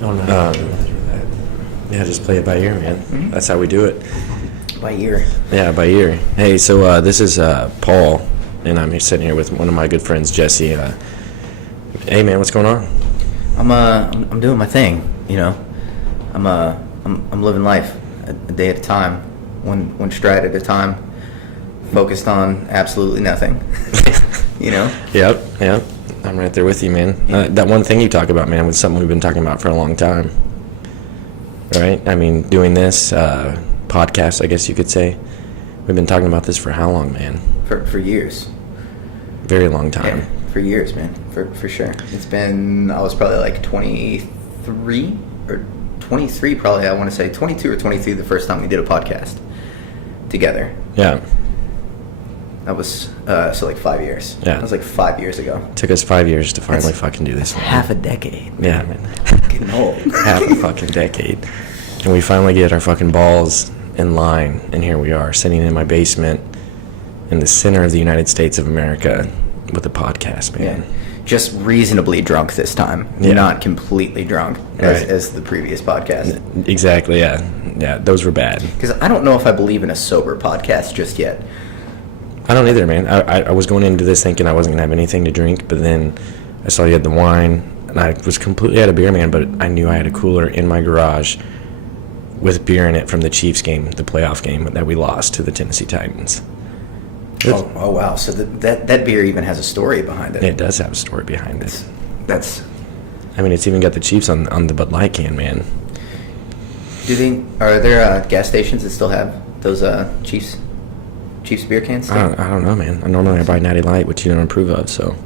Oh no. Yeah, just play it by ear, man. Mm-hmm. That's how we do it. By ear. Yeah, by ear. Hey, so this is Paul, and I'm sitting here with one of my good friends, Jesse. Hey, man, what's going on? I'm doing my thing. You know, I'm living life a day at a time, one stride at a time, focused on absolutely nothing. You know. Yep. I'm right there with you, man. That one thing you talk about, man, was something we've been talking about for a long time. Right? I mean, doing this podcast, I guess you could say. We've been talking about this for how long, man? For years. Very long time. Yeah, for years, man. For sure. It's been, I was probably like 23 or 23 probably, I want to say 22 or 23 the first time we did a podcast together. Yeah. That was, so like 5 years. Yeah. That was like 5 years ago. Took us 5 years to finally fucking do this. Half a decade. Yeah, man. Getting old. Half a fucking decade. And we finally get our fucking balls in line, and here we are, sitting in my basement in the center of the United States of America with a podcast, man. Yeah. Just reasonably drunk this time. Yeah. Not completely drunk as the previous podcast. Exactly, yeah. Yeah, those were bad. Because I don't know if I believe in a sober podcast just yet. I don't either, man. I was going into this thinking I wasn't going to have anything to drink, but then I saw you had the wine, and I was completely out of beer, man, but I knew I had a cooler in my garage with beer in it from the Chiefs game, the playoff game that we lost to the Tennessee Titans. Oh wow. So that beer even has a story behind it. It does have a story behind it. That's... I mean, it's even got the Chiefs on the Bud Light can, man. Are there gas stations that still have those Chiefs beer cans still? I don't know, man. Normally I buy Natty Light, which you don't approve of, so.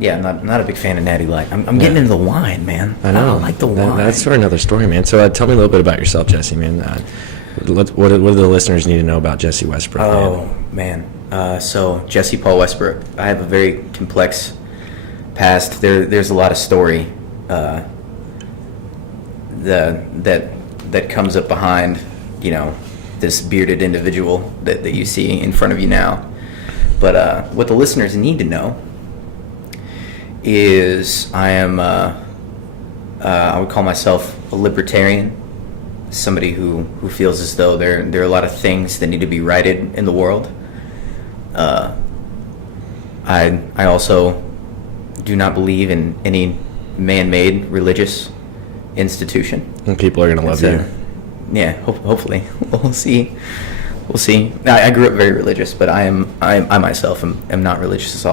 Yeah, not a big fan of Natty Light. I'm getting into the wine, man. I know. I like the wine. That's for another story, man. So tell me a little bit about yourself, Jesse, man. What do the listeners need to know about Jesse Westbrook? Oh, man. So Jesse Paul Westbrook. I have a very complex past. There's a lot of story that comes up behind, you know, this bearded individual that you see in front of you now. But what the listeners need to know is I am, I would call myself a libertarian, somebody who feels as though there are a lot of things that need to be righted in the world. I also do not believe in any man-made religious institution. And people are going to love you. Yeah, hopefully. We'll see. I grew up very religious, but I myself am not religious at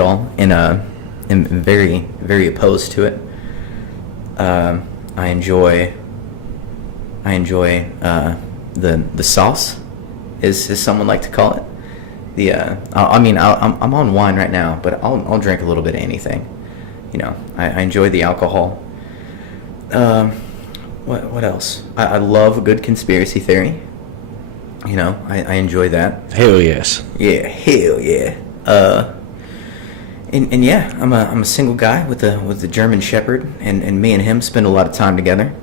all, and am very, very opposed to it. I enjoy the sauce, as someone like to call it. I'm on wine right now, but I'll drink a little bit of anything. You know, I enjoy the alcohol. What else? I love a good conspiracy theory. You know, I enjoy that. Hell yes. Yeah, hell yeah. And yeah, I'm a single guy with a German Shepherd, and me and him spend a lot of time together.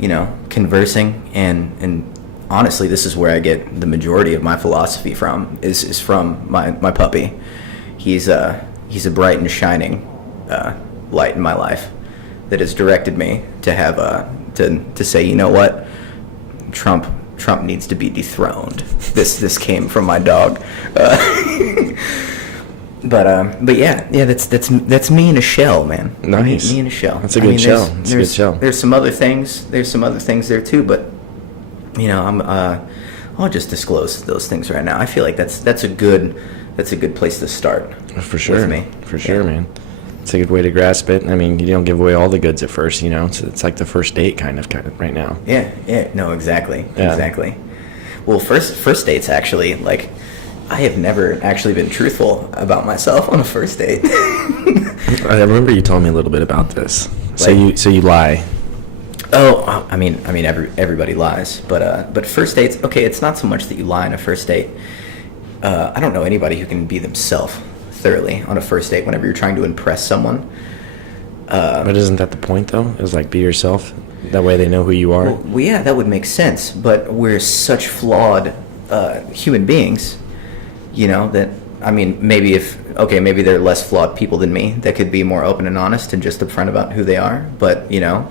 You know, conversing, and honestly, this is where I get the majority of my philosophy from. Is from my puppy. He's a bright and shining light in my life that has directed me to have to say, you know what, Trump needs to be dethroned. This came from my dog. But yeah, that's me in a shell, man. Nice. Me in a shell. That's a good shell. That's a good shell. There's some other things. There's some other things there too, but you know, I'll just disclose those things right now. I feel like that's a good place to start. For sure. With me. For sure, man. It's a good way to grasp it. I mean, you don't give away all the goods at first, you know. It's like the first date kind of right now. Yeah. No, exactly. Yeah. Exactly. Well, first dates actually, like, I have never actually been truthful about myself on a first date. I remember you told me a little bit about this. So you lie. Oh, I mean, everybody lies, but first dates. Okay, it's not so much that you lie on a first date. I don't know anybody who can be themselves thoroughly on a first date whenever you're trying to impress someone. But isn't that the point, though? Is like, be yourself. That way they know who you are. Well, yeah, that would make sense. But we're such flawed human beings, you know, that I mean, maybe maybe they're less flawed people than me that could be more open and honest and just upfront about who they are. But, you know,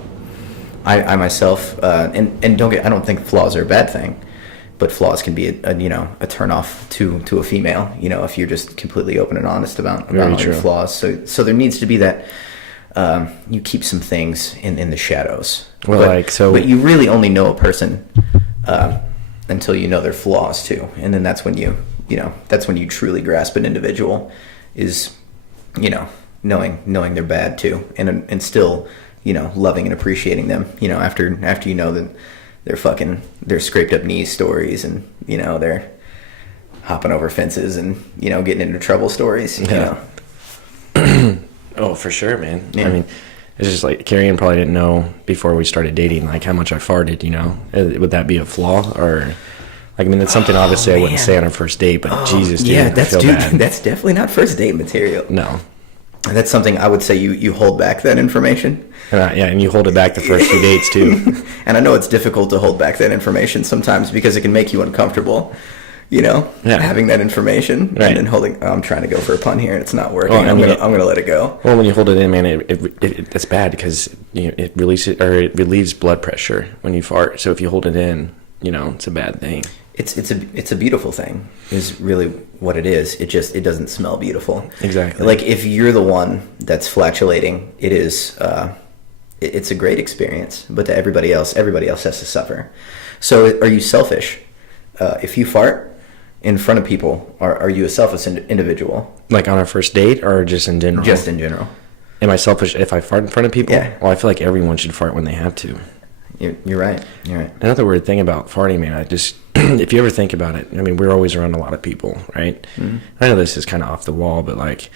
I myself, and I don't think flaws are a bad thing, but flaws can be a turnoff to a female, you know, if you're just completely open and honest about all your flaws. So there needs to be that, you keep some things in the shadows. Well, but you really only know a person, until you know their flaws too. And then that's when that's when you truly grasp an individual, is, you know, knowing they're bad too, and still, you know, loving and appreciating them, you know, after you know that they're scraped up knee stories, and, you know, they're hopping over fences and, you know, getting into trouble stories, you know. Oh, for sure, man. Yeah. I mean, it's just like Carrie probably didn't know before we started dating, like, how much I farted, you know. Would that be a flaw? Or, like, I mean, it's something obviously I wouldn't say on our first date, but Jesus, dude, I feel bad. That's definitely not first date material. No. That's something I would say you hold back that information. And you hold it back the first few dates too. And I know it's difficult to hold back that information sometimes because it can make you uncomfortable, you know, having that information, right. And then I'm trying to go for a pun here and it's not working. I'm gonna let it go. Well, when you hold it in, man, it's bad because, you know, it relieves blood pressure when you fart. So if you hold it in, you know, it's a bad thing. It's a beautiful thing is really what it is. It doesn't smell beautiful. Exactly. Like if you're the one that's flatulating, it is it's a great experience, but to everybody else has to suffer. So are you selfish? If you fart in front of people, are you a selfish individual? Like on our first date or just in general? Just in general. Am I selfish if I fart in front of people? Yeah. Well, I feel like everyone should fart when they have to. You're right. You're right. Another weird thing about farting, man, I just, if you ever think about it, I mean, we're always around a lot of people, right? Mm-hmm. I know this is kind of off the wall, but like,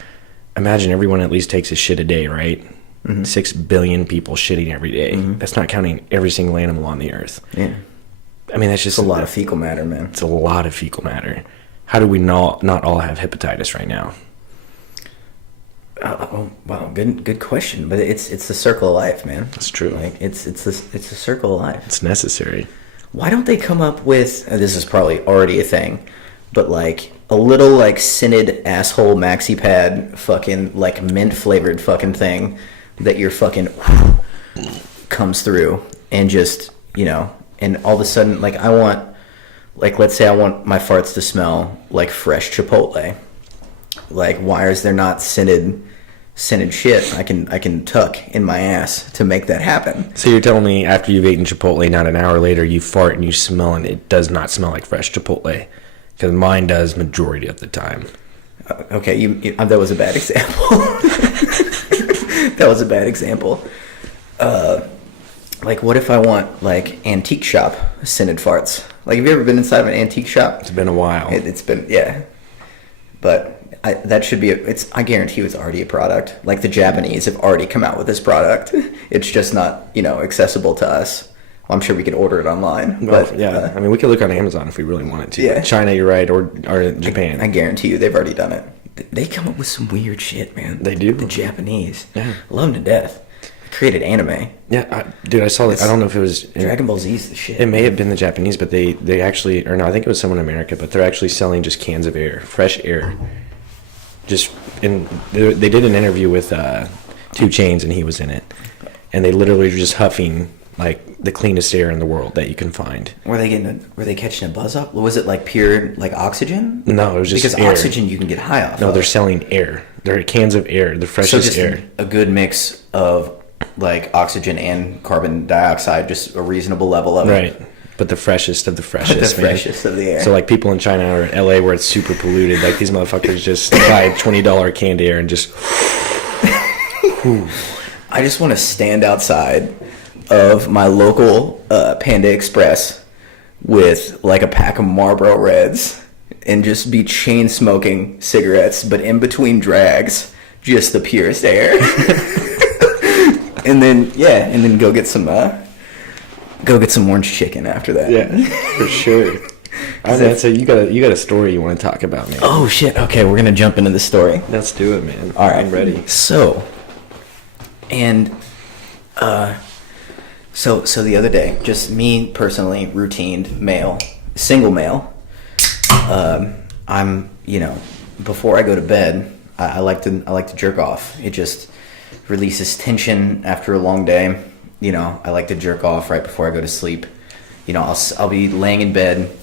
imagine everyone at least takes a shit a day, right? Mm-hmm. 6 billion people shitting every day. Mm-hmm. That's not counting every single animal on the earth. Yeah. I mean, that's just a lot of fecal matter, man. It's a lot of fecal matter. How do we not all have hepatitis right now? Wow, good question. But it's the circle of life, man. It's true. Like it's the circle of life. It's necessary. Why don't they come up with? This is probably already a thing, but like a little like scented asshole maxi pad, fucking like mint flavored fucking thing that your fucking comes through, and just, you know, and all of a sudden, like I want, like let's say I want my farts to smell like fresh Chipotle. Like, why is there not scented shit I can tuck in my ass to make that happen? So you're telling me after you've eaten Chipotle, not an hour later, you fart and you smell, and it does not smell like fresh Chipotle? Because mine does majority of the time. Okay, you that was a bad example. That was a bad example. Like, what if I want, like, antique shop scented farts? Like, have you ever been inside of an antique shop? It's been a while. It's been, yeah. But that should be, I guarantee you it's already a product. Like, the Japanese have already come out with this product. It's just not, you know, accessible to us. Well, I'm sure we could order it online. Well, but yeah. I mean, we could look on Amazon if we really wanted to. Yeah. China, you're right, or Japan. I guarantee you they've already done it. They come up with some weird shit, man. They do? The Japanese. Yeah. Love them to death. They created anime. Yeah, dude, I saw that. I don't know if it was... Dragon Ball Z's the shit. It may have been the Japanese, but they actually... Or no, I think it was someone in America, but they're actually selling just cans of air, fresh air. Just... And they did an interview with 2 Chainz, and he was in it. And they literally were just huffing, like, the cleanest air in the world that you can find. Were they catching a buzz up? Was it like pure, like, oxygen? No, it was just because air. Oxygen you can get high off. No, they're selling air. They're cans of air, the freshest so just air. A good mix of, like, oxygen and carbon dioxide, just a reasonable level of right. it. But the freshest of the freshest, the freshest of the air. So, like, people in China or LA where it's super polluted, like, these motherfuckers just buy $20 canned air and just... I just want to stand outside of my local Panda Express with, like, a pack of Marlboro Reds and just be chain smoking cigarettes, but in between drags, just the purest air. and then go get some orange chicken after that. Yeah, for sure. So you got a story you want to talk about, man? Oh shit! Okay, we're gonna jump into the story. Let's do it, man. All right, I'm ready. So the other day, just me personally, routine male, single male. I'm, you know, before I go to bed, I like to jerk off. It just releases tension after a long day. You know, I like to jerk off right before I go to sleep. You know, I'll be laying in bed.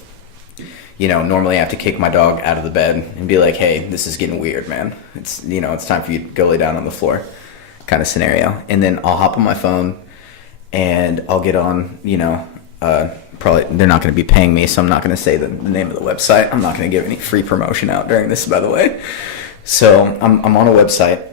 You know, normally I have to kick my dog out of the bed and be like, "Hey, this is getting weird, man. It's, you know, it's time for you to go lay down on the floor," kind of scenario. And then I'll hop on my phone and I'll get on, you know, probably they're not going to be paying me, so I'm not going to say the name of the website. I'm not going to give any free promotion out during this, by the way. So I'm on a website,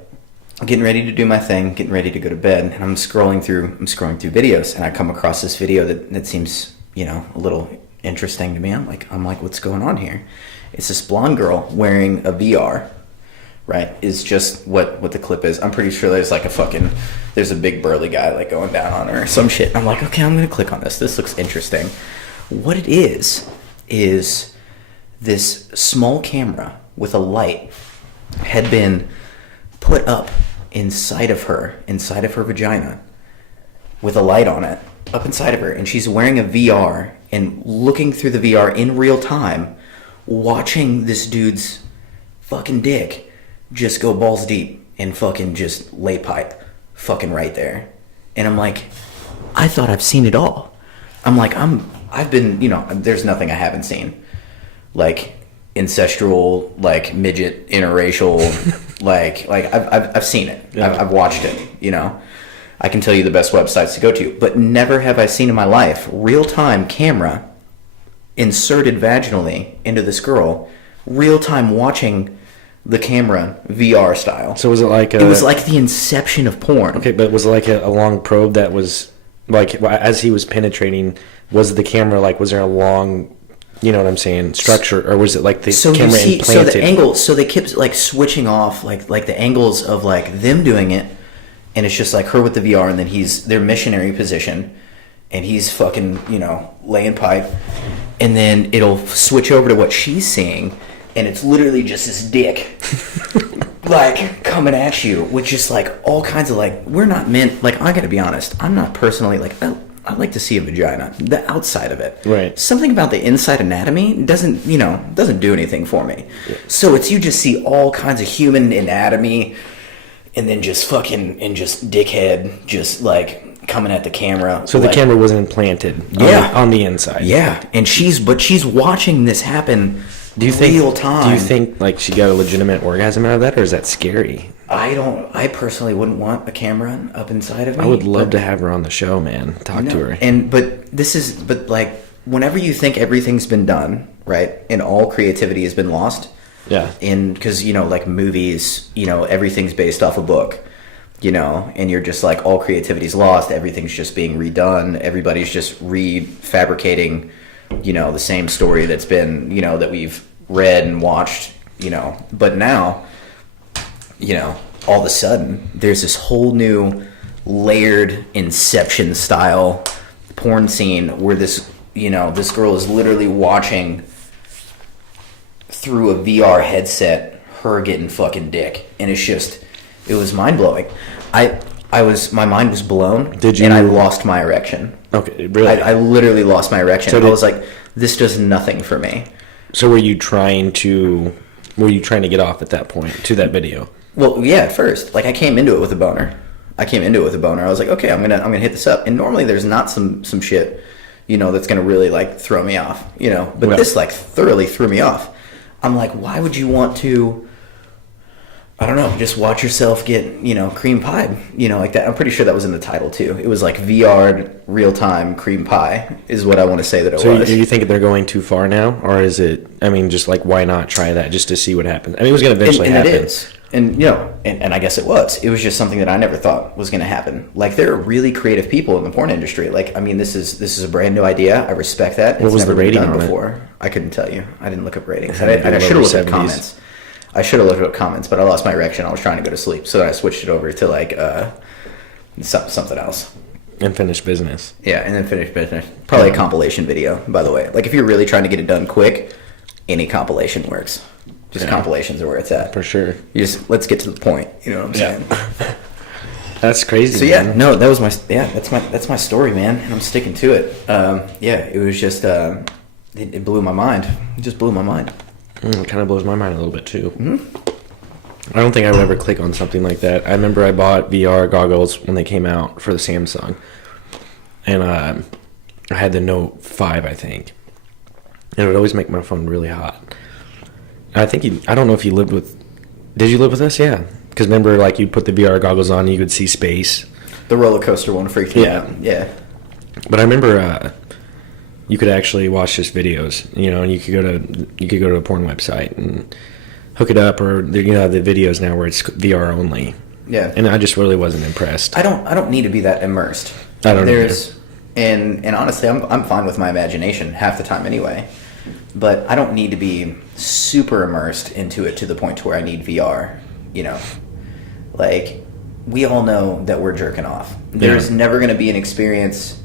getting ready to do my thing, getting ready to go to bed, and I'm scrolling through videos, and I come across this video that seems, you know, a little interesting to me. I'm like, what's going on here? It's this blonde girl wearing a VR, right? Is just what the clip is. I'm pretty sure there's a big burly guy like going down on her or some shit. I'm like, okay, I'm gonna click on this. This looks interesting. What it is this small camera with a light had been put up inside of her vagina with a light on it up inside of her, and she's wearing a VR and looking through the VR in real time, watching this dude's fucking dick just go balls deep and fucking just lay pipe fucking right there. And I'm like, I thought I've seen it all. I'm like, I've been, you know, there's nothing I haven't seen. Like ancestral, like midget, interracial, like I've seen it. Yeah. I've watched it, you know. I can tell you the best websites to go to, but never have I seen in my life real-time camera inserted vaginally into this girl, real-time watching the camera VR style. So was it like it was like the inception of porn. Okay, but was it like a long probe that was like as he was penetrating? Was the camera like? Was there a long, you know what I'm saying, structure, or was it like the camera implanted? So the angle, so they kept like switching off like the angles of like them doing it, and it's just like her with the VR, and then he's their missionary position, and he's fucking, you know, laying pipe, and then it'll switch over to what she's seeing, and it's literally just this dick like coming at you with just like all kinds of like, we're not meant, like, I gotta be honest, I'm not personally like, I like to see a vagina, the outside of it. Right. Something about the inside anatomy doesn't do anything for me. Yeah. So it's, you just see all kinds of human anatomy, and then just fucking, and just dickhead just like coming at the camera. So like, the camera was implanted on the inside. Yeah. And she's watching this happen real time. Do you think like she got a legitimate orgasm out of that, or is that scary? I personally wouldn't want a camera up inside of me. I would love to have her on the show, man. Talk to her. But like, whenever you think everything's been done, right, and all creativity has been lost. Yeah. Because, you know, like movies, you know, everything's based off a book, you know, and you're just like, all creativity's lost. Everything's just being redone. Everybody's just refabricating, you know, the same story that's been, you know, that we've read and watched, you know. But now, you know, all of a sudden, there's this whole new layered Inception style porn scene where this, you know, this girl is literally watching through a VR headset her getting fucking dick, and it's just, it was mind blowing. My mind was blown. Did you? And I lost my erection. Okay, really? I literally lost my erection. So I was like, this does nothing for me. So were you trying to get off at that point to that video? Well, yeah, at first. Like, I came into it with a boner. I was like, okay, I'm gonna hit this up. And normally there's not some shit, you know, that's gonna really like throw me off, you know. But this like thoroughly threw me off. I'm like, why would you want to, I don't know, just watch yourself get, you know, cream pied, you know, like that. I'm pretty sure that was in the title too. It was like VR real-time cream pie is what I want to say that it was. So do you think they're going too far now? Or is it, I mean, just like, why not try that just to see what happens? I mean, it was going to eventually happen. And it is. And, you know, and I guess it was. It was just something that I never thought was going to happen. Like, there are really creative people in the porn industry. Like, I mean, this is a brand new idea. I respect that. What was the rating on before. It? I couldn't tell you. I didn't look up ratings. I should have looked up comments. But I lost my erection. I was trying to go to sleep. So then I switched it over to, like, something else. And finished business. Yeah, and then finished business. Probably a compilation video, by the way. Like, if you're really trying to get it done quick, any compilation works. Just compilations are where it's at. For sure. You just, let's get to the point. You know what I'm saying? That's crazy. So yeah, no, that was that's my story, man, and I'm sticking to it. Yeah, it was just it blew my mind. It just blew my mind. It kind of blows my mind a little bit too. I don't think I would ever click on something like that. I remember I bought VR goggles when they came out for the Samsung, and I had the Note 5, I think, and it would always make my phone really hot. I think I don't know if you lived with. Did you live with us? Yeah, because remember, like you put the VR goggles on, you could see space. The roller coaster one freaked me out. Yeah. But I remember you could actually watch just videos, and you could go to a porn website and hook it up, or the videos now where it's VR only. Yeah. And I just really wasn't impressed. I don't need to be that immersed. I don't either. And honestly, I'm fine with my imagination half the time anyway. But I don't need to be super immersed into it to the point to where I need VR. Like, we all know that we're jerking off. There's never going to be an experience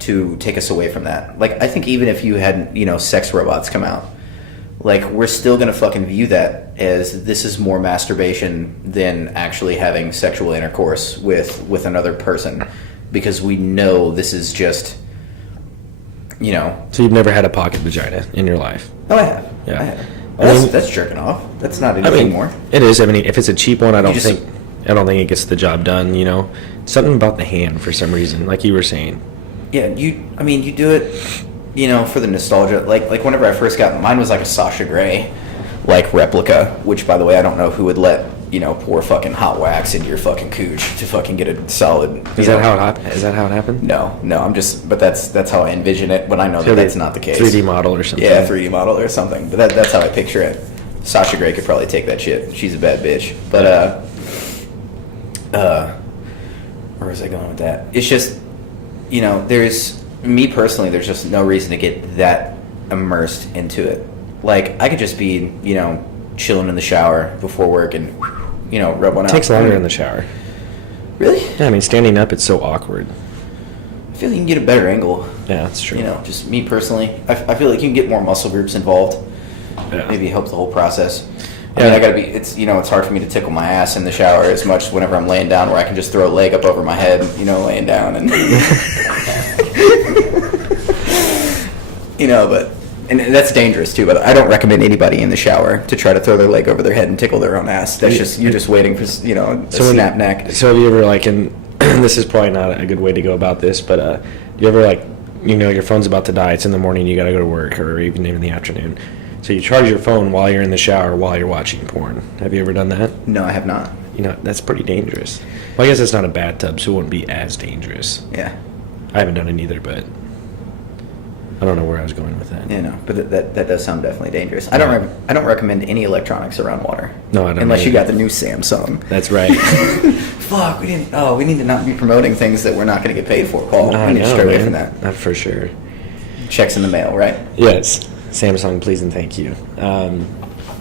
to take us away from that. Like, I think even if you had, sex robots come out, like, we're still going to fucking view that as this is more masturbation than actually having sexual intercourse with another person, because we know this is just, So you've never had a pocket vagina in your life? Oh, I have. Yeah. I have. Well, that's jerking off. That's not anything more. It is. I mean, if it's a cheap one, I don't think it gets the job done. Something about the hand for some reason, like you were saying. Yeah, you do it, for the nostalgia. Like whenever I first got mine was like a Sasha Grey, like replica. Which, by the way, I don't know who would let pour fucking hot wax into your fucking cooch to fucking get a solid. Is that how it happened? No. But that's how I envision it. But I know that's not the case. 3D model or something. Yeah, 3D model or something. But that's how I picture it. Sasha Grey could probably take that shit. She's a bad bitch. But where was I going with that? It's just, there's me personally. There's just no reason to get that immersed into it. Like, I could just be, chilling in the shower before work and, rub one out. It takes longer in the shower. Really? Yeah, I mean, standing up, it's so awkward. I feel like you can get a better angle. Yeah, that's true. Just me personally. I feel like you can get more muscle groups involved. Yeah. Maybe help the whole process. I Yeah. mean, I gotta be. It's it's hard for me to tickle my ass in the shower as much whenever I'm laying down, where I can just throw a leg up over my head, laying down, and but that's dangerous too. But I don't recommend anybody in the shower to try to throw their leg over their head and tickle their own ass. That's just you're just waiting for a snap neck. So have you ever and this is probably not a good way to go about this, but you ever your phone's about to die, it's in the morning, you gotta go to work, or even in the afternoon. So you charge your phone while you're in the shower while you're watching porn. Have you ever done that? No, I have not. That's pretty dangerous. Well, I guess it's not a bathtub, so it wouldn't be as dangerous. Yeah. I haven't done it either, but I don't know where I was going with that. But that does sound definitely dangerous. I don't recommend any electronics around water. No, I don't. Unless you got the new Samsung. That's right. Fuck, we didn't. Oh, we need to not be promoting things that we're not going to get paid for, Paul. We need to stay away from that. Not for sure. Checks in the mail, right? Yes. Samsung, please and thank you.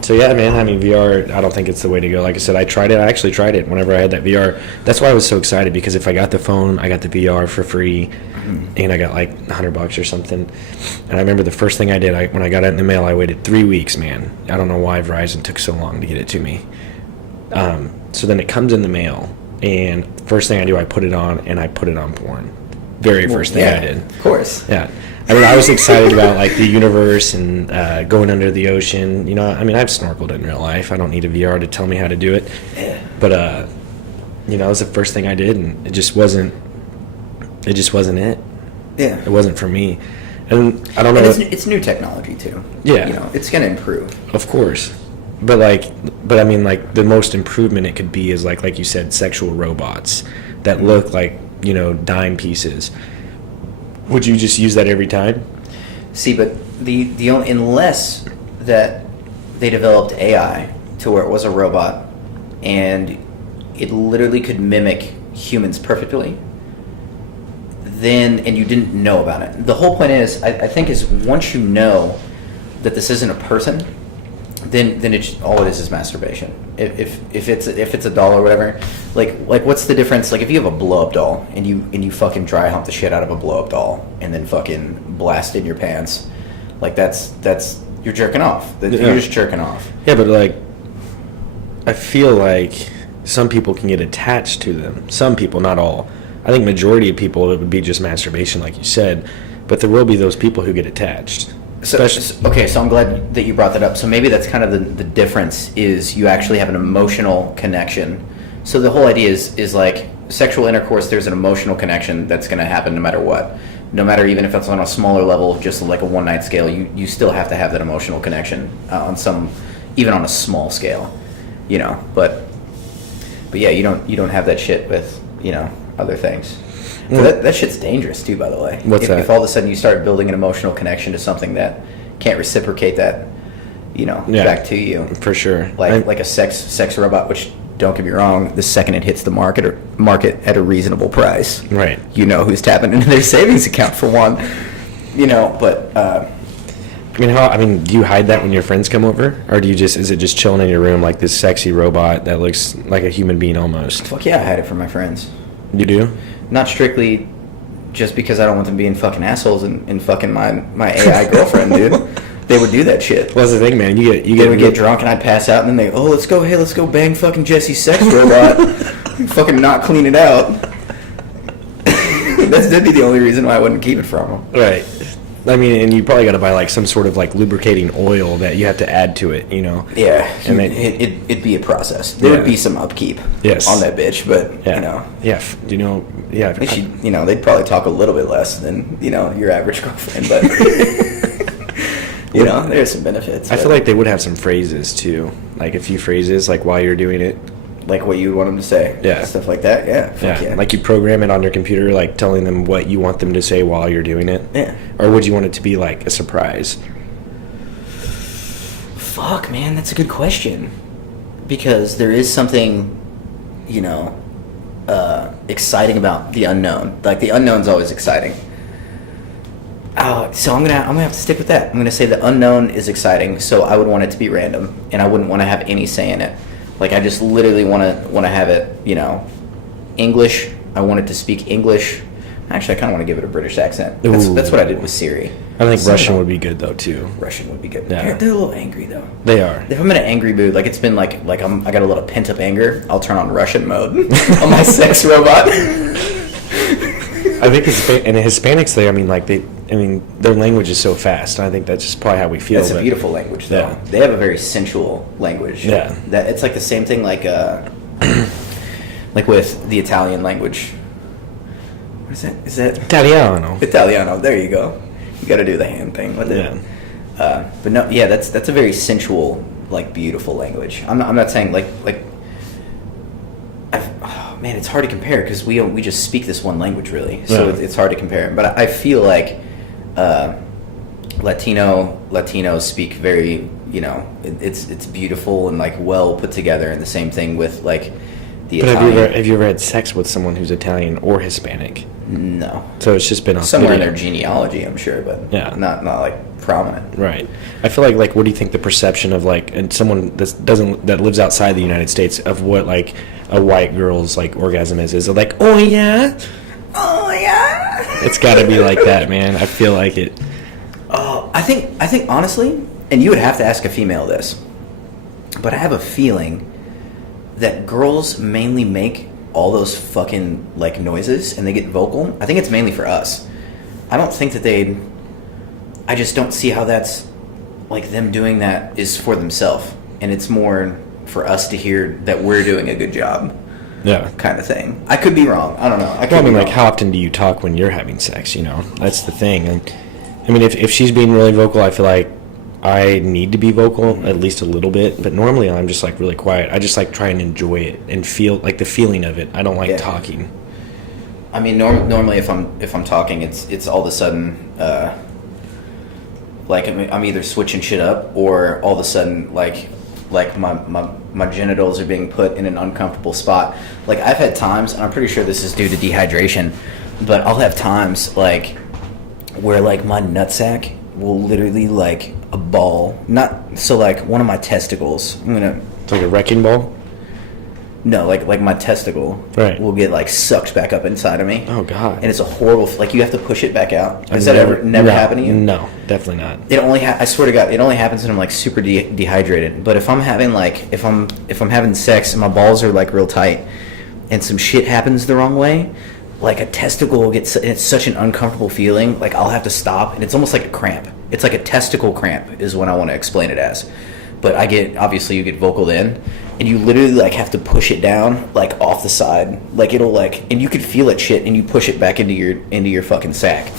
So yeah, man, I mean, VR, I don't think it's the way to go. Like I said, I actually tried it whenever I had that VR. That's why I was so excited, because if I got the phone, I got the VR for free, and I got like $100 or something. And I remember the first thing I did, when I got it in the mail, I waited 3 weeks, man. I don't know why Verizon took so long to get it to me. So then it comes in the mail, and first thing I do, I put it on, and I put it on porn. Very first thing I did. Of course. Yeah. I mean, I was excited about the universe and going under the ocean. I mean, I've snorkeled in real life. I don't need a VR to tell me how to do it. Yeah. But that was the first thing I did, and it just wasn't. It just wasn't it. Yeah. It wasn't for me, and I don't know. And it's new technology too. Yeah. It's gonna improve. Of course, but I mean, the most improvement it could be is like you said, sexual robots that look like dime pieces. Would you just use that every time? See, but the only, unless that they developed AI to where it was a robot and it literally could mimic humans perfectly, and you didn't know about it. The whole point is, I think, is once you know that this isn't a person, then all it is masturbation. If it's a doll or whatever, like what's the difference? Like, if you have a blow up doll and you fucking dry hump the shit out of a blow up doll and then fucking blast in your pants, like that's you're jerking off. You're just jerking off. Yeah, but I feel like some people can get attached to them. Some people, not all. I think majority of people, it would be just masturbation, like you said. But there will be those people who get attached. Okay, so I'm glad that you brought that up. So maybe that's kind of the difference is you actually have an emotional connection. So the whole idea is like sexual intercourse, there's an emotional connection that's going to happen no matter what. No matter even if it's on a smaller level, just like a one-night scale, you still have to have that emotional connection even on a small scale, you know. But yeah, you don't have that shit with, you know, other things. That shit's dangerous too, by the way. What's that? If all of a sudden you start building an emotional connection to something that can't reciprocate that, you know, back to you. For sure. Like a sex robot, which, don't get me wrong, the second it hits the market at a reasonable price, right? You know who's tapping into their savings account for one, you know. But I mean, do you hide that when your friends come over, or is it just chilling in your room like this sexy robot that looks like a human being almost? Fuck yeah, I hide it from my friends. You do? Not strictly just because I don't want them being fucking assholes and fucking my AI girlfriend, dude. They would do that shit. Well, that's the thing, man. They would get drunk and I'd pass out, and then let's go bang fucking Jesse's sex robot. Fucking not clean it out. That'd be the only reason why I wouldn't keep it from them. Right. I mean, and you probably got to buy like some sort of like lubricating oil that you have to add to it, you know? Yeah. And it'd be a process. There would be some upkeep on that bitch, but, you know. Yeah. You know, yeah. They'd probably talk a little bit less than, you know, your average girlfriend, but, you know, there's some benefits. I feel like they would have some phrases too. Like a few phrases, like while you're doing it. Like what you would want them to say. Yeah. Stuff like that. Yeah. Fuck yeah. Like you program it on your computer, like telling them what you want them to say while you're doing it. Yeah. Or would you want it to be like a surprise? Fuck, man, that's a good question. Because there is something, you know, exciting about the unknown. Like the unknown's always exciting. So I'm gonna have to stick with that. I'm gonna say the unknown is exciting. So I would want it to be random, and I wouldn't want to have any say in it. Like I just literally want to have it, you know, English. I want it to speak English. Actually, I kind of want to give it a British accent. That's what I did with Siri. I think Russian would be good though too. Russian would be good. Yeah. They're a little angry though. They are. If I'm in an angry mood, like it's been like I got a little pent up anger, I'll turn on Russian mode on my sex robot. I think Hispanics, their language is so fast. I think that's just probably how we feel. It's a beautiful language, though. Yeah. They have a very sensual language. Yeah. That it's like the same thing, like like with the Italian language. What is that? Is that Italiano? Italiano. There you go. You got to do the hand thing with it. Yeah. But no, yeah, that's a very sensual, like beautiful language. I'm not saying like. Man, it's hard to compare because we just speak this one language really, so it's hard to compare. But I feel like Latinos speak very, you know, it's beautiful and like well put together, and the same thing with like the Italian. But have you ever had sex with someone who's Italian or Hispanic? No. So it's just been somewhere in their genealogy, I'm sure, but not like prominent. Right. I feel like what do you think the perception of like and someone that lives outside the United States of what like a white girl's like orgasm is? Is it like, oh yeah? It's got to be like that, man. I feel like it. Oh, I think honestly, and you would have to ask a female this, but I have a feeling that girls mainly make all those fucking like noises and they get vocal. I think it's mainly for us. I don't think that I just don't see how that's like them doing that is for themselves, and it's more for us to hear that we're doing a good job. Yeah. Kind of thing. I could be wrong. I don't know. Like how often do you talk when you're having sex, you know? That's the thing. And I mean, if she's being really vocal, I feel like I need to be vocal at least a little bit, but normally I'm just like really quiet. I just like try and enjoy it and feel like the feeling of it. I don't like talking. I mean, normally if I'm talking, it's all of a sudden like I'm either switching shit up or all of a sudden like my genitals are being put in an uncomfortable spot. Like I've had times, and I'm pretty sure this is due to dehydration, but I'll have times like where like my nutsack will literally like a ball, not so like one of my testicles. It's like a wrecking ball. No, like my testicle will get like sucked back up inside of me. Oh God! And it's a horrible. Like you have to push it back out. Has that ever never happened to you? No, definitely not. It only I swear to God, it only happens when I'm like super dehydrated. But if I'm having like if I'm having sex and my balls are like real tight, and some shit happens the wrong way, like a testicle gets, it's such an uncomfortable feeling. Like I'll have to stop, and it's almost like a cramp. It's like a testicle cramp is what I want to explain it as. But obviously you get vocal in, and you literally like have to push it down like off the side, like it'll like, and you could feel it shit, and you push it back into your fucking sack.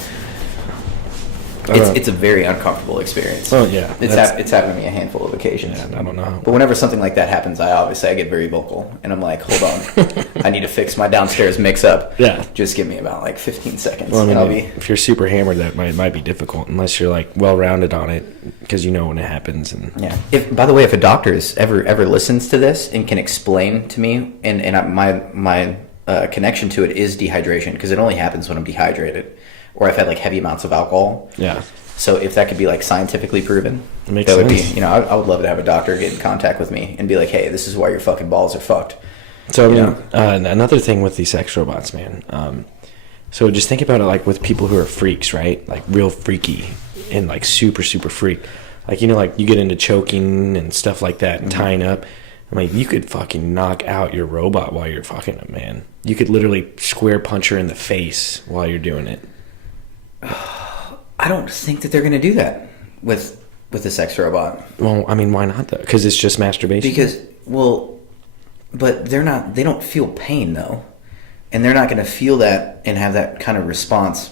It's a very uncomfortable experience. Oh yeah, it's happened to me a handful of occasions. Yeah, I don't know. But whenever something like that happens, I get very vocal, and I'm like, hold on, I need to fix my downstairs mix-up. Yeah. Just give me about like 15 seconds, Well, I mean, and I'll be. if you're super hammered, that might be difficult unless you're like well-rounded on it, because you know when it happens. And Yeah. By the way, if a doctor is ever listens to this and can explain to me, my connection to it is dehydration, because it only happens when I'm dehydrated, or I've had like heavy amounts of alcohol. yeah, So if that could be like scientifically proven, It makes that would sense. be, I would love to have a doctor get in contact with me and be like, hey, this is why your fucking balls are fucked. So I mean, Yeah. another thing with these sex robots, man. So just think about it like with people who are freaks, right? Like real freaky and like super super freak. Like like you get into choking and stuff like that and tying up. I'm like, you could fucking knock out your robot while you're fucking it, man. You could literally square punch her in the face while you're doing it. I don't think that they're going to do that with the sex robot. Well, I mean, why not though? Because it's just masturbation. Because, but they don't feel pain though. And they're not going to feel that and have that kind of response.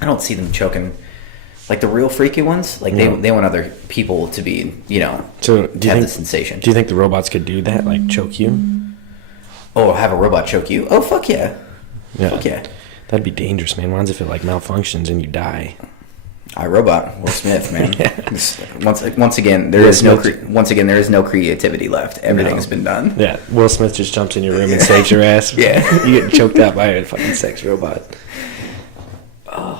I don't see them choking. Like the real freaky ones, like No. they want other people to be, So to have the sensation. Do you think the robots could do that, like choke you? Oh, have a robot choke you? Oh, fuck yeah. Yeah. Fuck yeah. That'd be dangerous, man. What if it like malfunctions and you die? iRobot, Will Smith, man. Once again, there Will is no Smith. there is no creativity left. Everything's No. been done. Yeah, Will Smith just jumps in your room and saves your ass. Yeah. You get choked out by a fucking sex robot.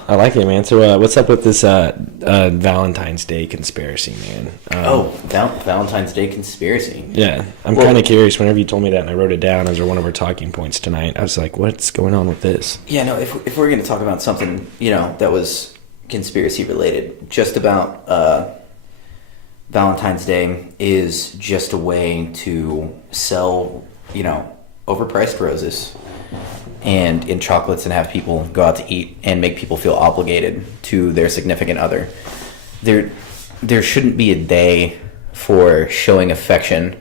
I like it, man. So what's up with this Valentine's Day conspiracy, man? Valentine's Day conspiracy. Yeah, I'm kind of curious. Whenever you told me that and I wrote it down as one of our talking points tonight, I was like, what's going on with this? Yeah, no, if we're going to talk about something, that was conspiracy related, just about Valentine's Day is just a way to sell, overpriced roses and in chocolates and have people go out to eat and make people feel obligated to their significant other. There shouldn't be a day for showing affection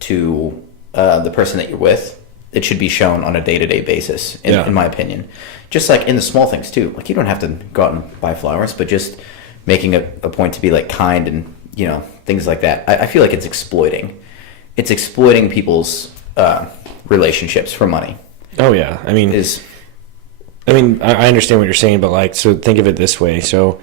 to the person that you're with. It should be shown on a day-to-day basis, in my opinion. Just like in the small things too. Like you don't have to go out and buy flowers, but just making a point to be like kind and things like that. I feel like it's exploiting. It's exploiting people's relationships for money. Oh yeah, I mean, I understand what you're saying, but like, so think of it this way. So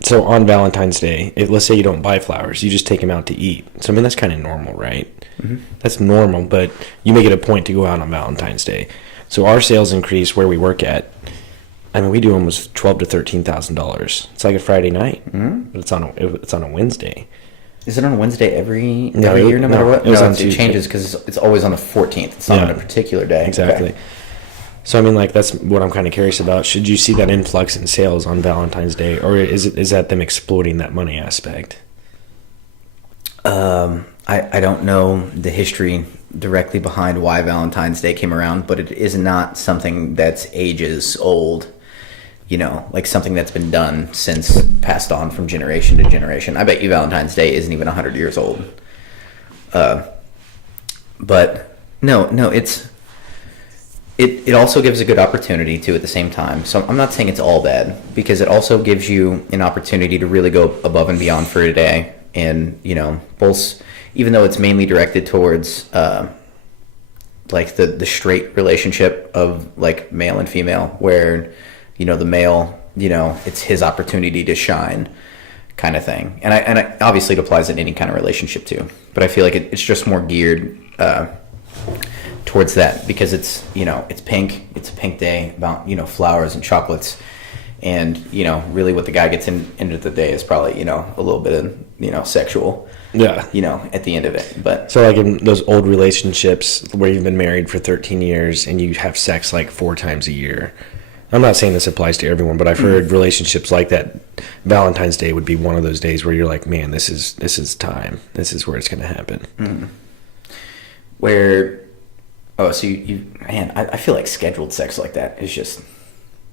so on Valentine's Day, let's say you don't buy flowers, you just take them out to eat. So I mean, that's kind of normal, right? Mm-hmm. That's normal, but you make it a point to go out on Valentine's Day. So our sales increase where we work at. I mean, we do almost $12,000 to $13,000. It's like a Friday night, but it's on a Wednesday. Is it on a Wednesday every No, year, no matter what? it was on It Tuesday. changes because it's always on the 14th. It's not on a particular day. Exactly. Okay. So I mean, like, that's what I'm kind of curious about. Should you see that influx in sales on Valentine's Day, or is that them exploiting that money aspect? I don't know the history directly behind why Valentine's Day came around, but it is not something that's ages old. Like something that's been done since passed on from generation to generation. I bet you Valentine's Day isn't even 100 years old. But no, it also gives a good opportunity too at the same time. So I'm not saying it's all bad, because it also gives you an opportunity to really go above and beyond for a day. And, both, even though it's mainly directed towards like the straight relationship of like male and female, where the male, it's his opportunity to shine, kind of thing. And I obviously it applies in any kind of relationship too. But I feel like it's just more geared towards that, because it's it's pink. It's a pink day about flowers and chocolates, and really what the guy gets into the day is probably a little bit of sexual. Yeah. At the end of it. But So like in those old relationships where you've been married for 13 years and you have sex like 4 times a year. I'm not saying this applies to everyone, but I've heard relationships like that. Valentine's Day would be one of those days where you're like, man, this is time. This is where it's going to happen. where Oh, so man, I feel like scheduled sex like that is just.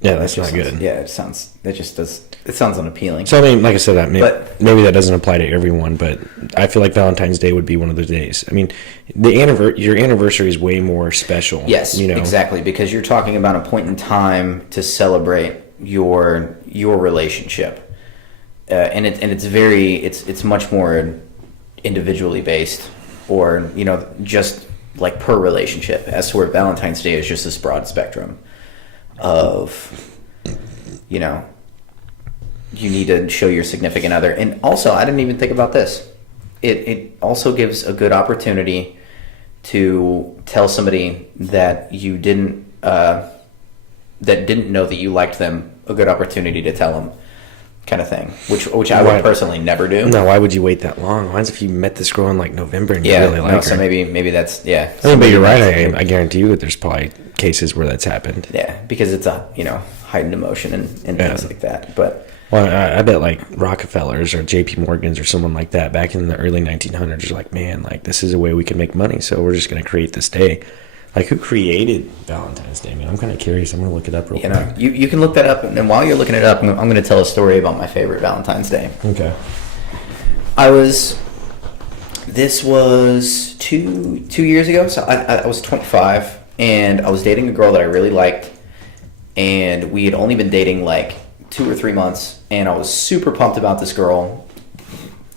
Yeah, that's not sounds, good. Yeah, it sounds unappealing. So I mean, like I said, But- maybe that doesn't apply to everyone, but I feel like Valentine's Day would be one of those days. I mean, your anniversary is way more special. Yes, exactly, because you're talking about a point in time to celebrate your relationship, and it's much more individually based, or just like per relationship. As to where Valentine's Day is just this broad spectrum of, you need to show your significant other. And also, I didn't even think about this. It also gives a good opportunity to tell somebody that you didn't know that you liked them, a good opportunity to tell them, kind of thing, which I would personally never do. No, why would you wait that long? Why if you met this girl in like November and you Yeah, really like her? so maybe that's, yeah. I mean, but you're right. I guarantee you that there's probably cases where that's happened. Yeah, because it's a heightened emotion and things like that. But well, I bet like Rockefellers or J.P. Morgans or someone like that back in the early 1900s are like, man, like this is a way we can make money, so we're just going to create this day. Like, who created Valentine's Day? I mean, I'm kind of curious. I'm going to look it up real quick. You can look that up, and while you're looking it up, I'm going to tell a story about my favorite Valentine's Day. Okay. This was two years ago, so I was 25, and I was dating a girl that I really liked, and we had only been dating like 2 or 3 months, and I was super pumped about this girl.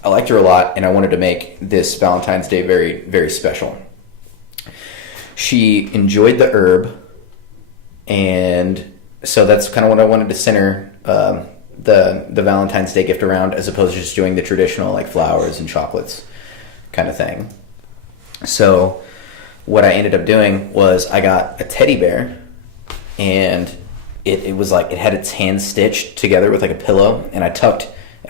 I liked her a lot, and I wanted to make this Valentine's Day very, very special. She enjoyed the herb, and so that's kind of what I wanted to center the Valentine's Day gift around, as opposed to just doing the traditional like flowers and chocolates kind of thing. So what I ended up doing was I got a teddy bear, and it was like it had its hands stitched together with like a pillow, and I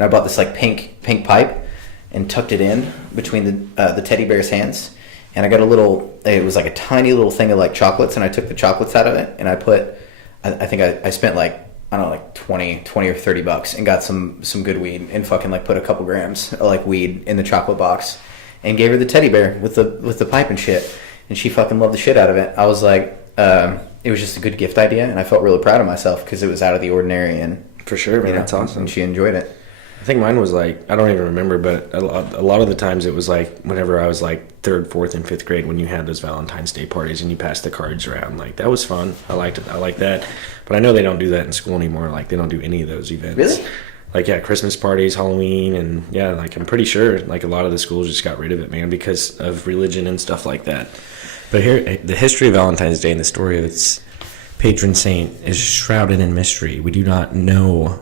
bought this like pink pipe and tucked it in between the teddy bear's hands. And I got it was like a tiny little thing of like chocolates, and I took the chocolates out of it, and I think I spent like, I don't know, like 20 or $30 and got some good weed, and fucking like put a couple grams of like weed in the chocolate box and gave her the teddy bear with the pipe and shit. And she fucking loved the shit out of it. I was like, it was just a good gift idea, and I felt really proud of myself because it was out of the ordinary, and For sure, man. That's awesome. And she enjoyed it. I think mine was like, I don't even remember, but a lot of the times it was like whenever I was like 3rd, 4th, and 5th grade, when you had those Valentine's Day parties and you passed the cards around. Like, that was fun. I liked it. I like that. But I know they don't do that in school anymore. Like, they don't do any of those events. Really? Like, yeah, Christmas parties, Halloween, and yeah, like I'm pretty sure like a lot of the schools just got rid of it, man, because of religion and stuff like that. But here, the history of Valentine's Day and the story of its patron saint is shrouded in mystery. We do not know.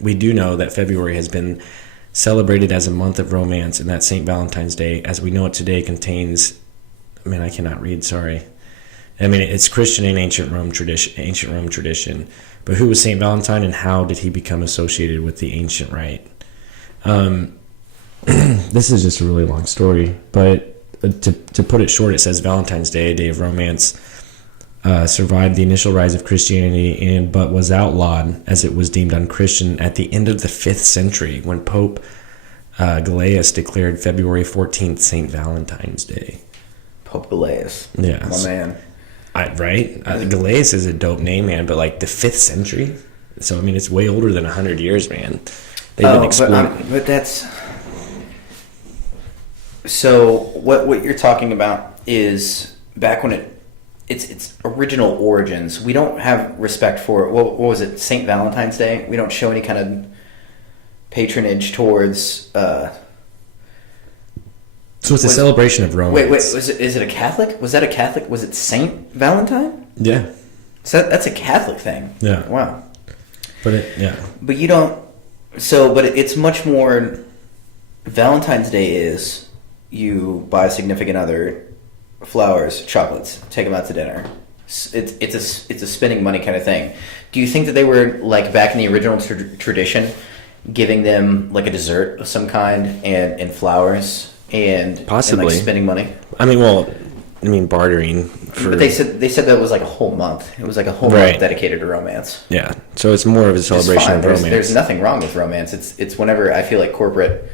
We do know that February has been celebrated as a month of romance, and that St. Valentine's Day, as we know it today, contains. I cannot read. Sorry. It's Christian and ancient Rome tradition. But who was St. Valentine, and how did he become associated with the ancient rite? This is just a really long story, but to put it short, it says Valentine's Day, a day of romance, survived the initial rise of Christianity, but was outlawed as it was deemed unchristian at the end of the 5th century, when Pope Gelasius declared February 14th St. Valentine's Day. Pope Gelasius. Yeah. My man. Right? Gelasius is a dope name, man, but like the 5th century? So, it's way older than 100 years, man. They've been exploring. But that's... So, what you're talking about is back when its original origins. We don't have respect for, what was it, St. Valentine's Day? We don't show any kind of patronage towards... So it's a celebration of romance. Wait, is it a Catholic? Was that a Catholic? Was it Saint Valentine? Yeah. So that's a Catholic thing. Yeah. Wow. But But you don't... But it's much more... Valentine's Day is you buy a significant other flowers, chocolates, take them out to dinner. It's a spending money kind of thing. Do you think that they were, like, back in the original tradition, giving them, like, a dessert of some kind and flowers and... Possibly. And, like, spending money? Bartering. But they said that was, like, a whole month. It was, like, a whole month dedicated to romance. Yeah. So it's more of a celebration of romance. There's nothing wrong with romance. It's whenever I feel like corporate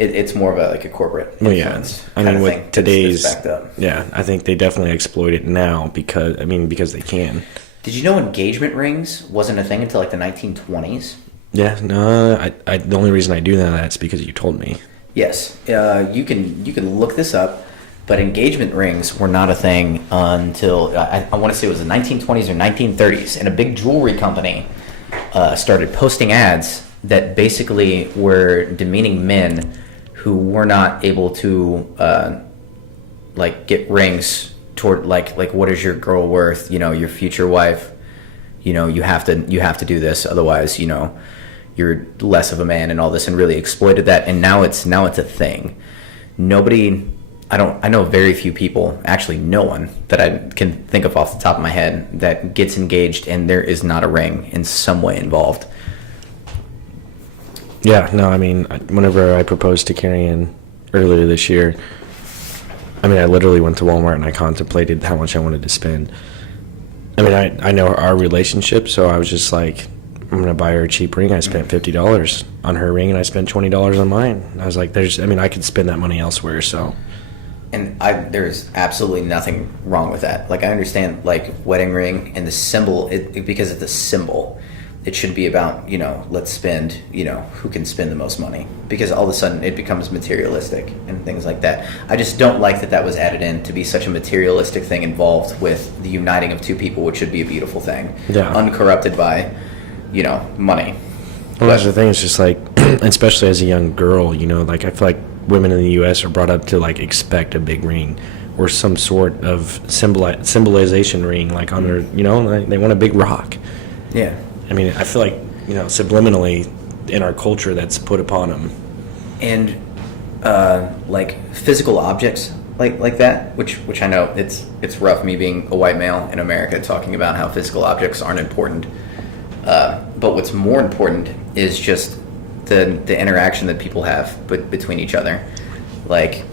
it's more of a like a corporate Well, yeah. influence I kind mean, of with thing that's today's, backed up. yeah, I think they definitely exploit it now because they can. Did you know engagement rings wasn't a thing until like the 1920s? Yeah, no, the only reason I do that's because you told me. Yes, you can look this up, but engagement rings were not a thing until I want to say it was the 1920s or 1930s, and a big jewelry company started posting ads that basically were demeaning men who were not able to like get rings toward like what is your girl worth? You know, your future wife. You know, you have to do this, otherwise, you know, you're less of a man and all this, and really exploited that. And now it's a thing. I know very few people, actually no one that I can think of off the top of my head that gets engaged and there is not a ring in some way involved. Yeah, no, I mean, whenever I proposed to Carrie earlier this year, I mean, I literally went to Walmart and I contemplated how much I wanted to spend. I mean, I know our relationship, so I was just like, I'm going to buy her a cheap ring. I spent $50 on her ring and I spent $20 on mine. I was like, I could spend that money elsewhere, so. And there's absolutely nothing wrong with that. Like, I understand, like, wedding ring and the symbol, because it's a symbol. It should be about, you know, let's spend, you know, who can spend the most money. Because all of a sudden it becomes materialistic and things like that. I just don't like that was added in to be such a materialistic thing involved with the uniting of two people, which should be a beautiful thing. Yeah. Uncorrupted by, you know, money. Well, that's the thing. It's just like, especially as a young girl, you know, like I feel like women in the U.S. are brought up to like expect a big ring or some sort of symbolization ring, like on their, you know, they want a big rock. Yeah. I mean, I feel like, you know, subliminally in our culture that's put upon them. And like physical objects like that, which I know it's rough, me being a white male in America talking about how physical objects aren't important. But what's more important is just the interaction that people have between each other. Like,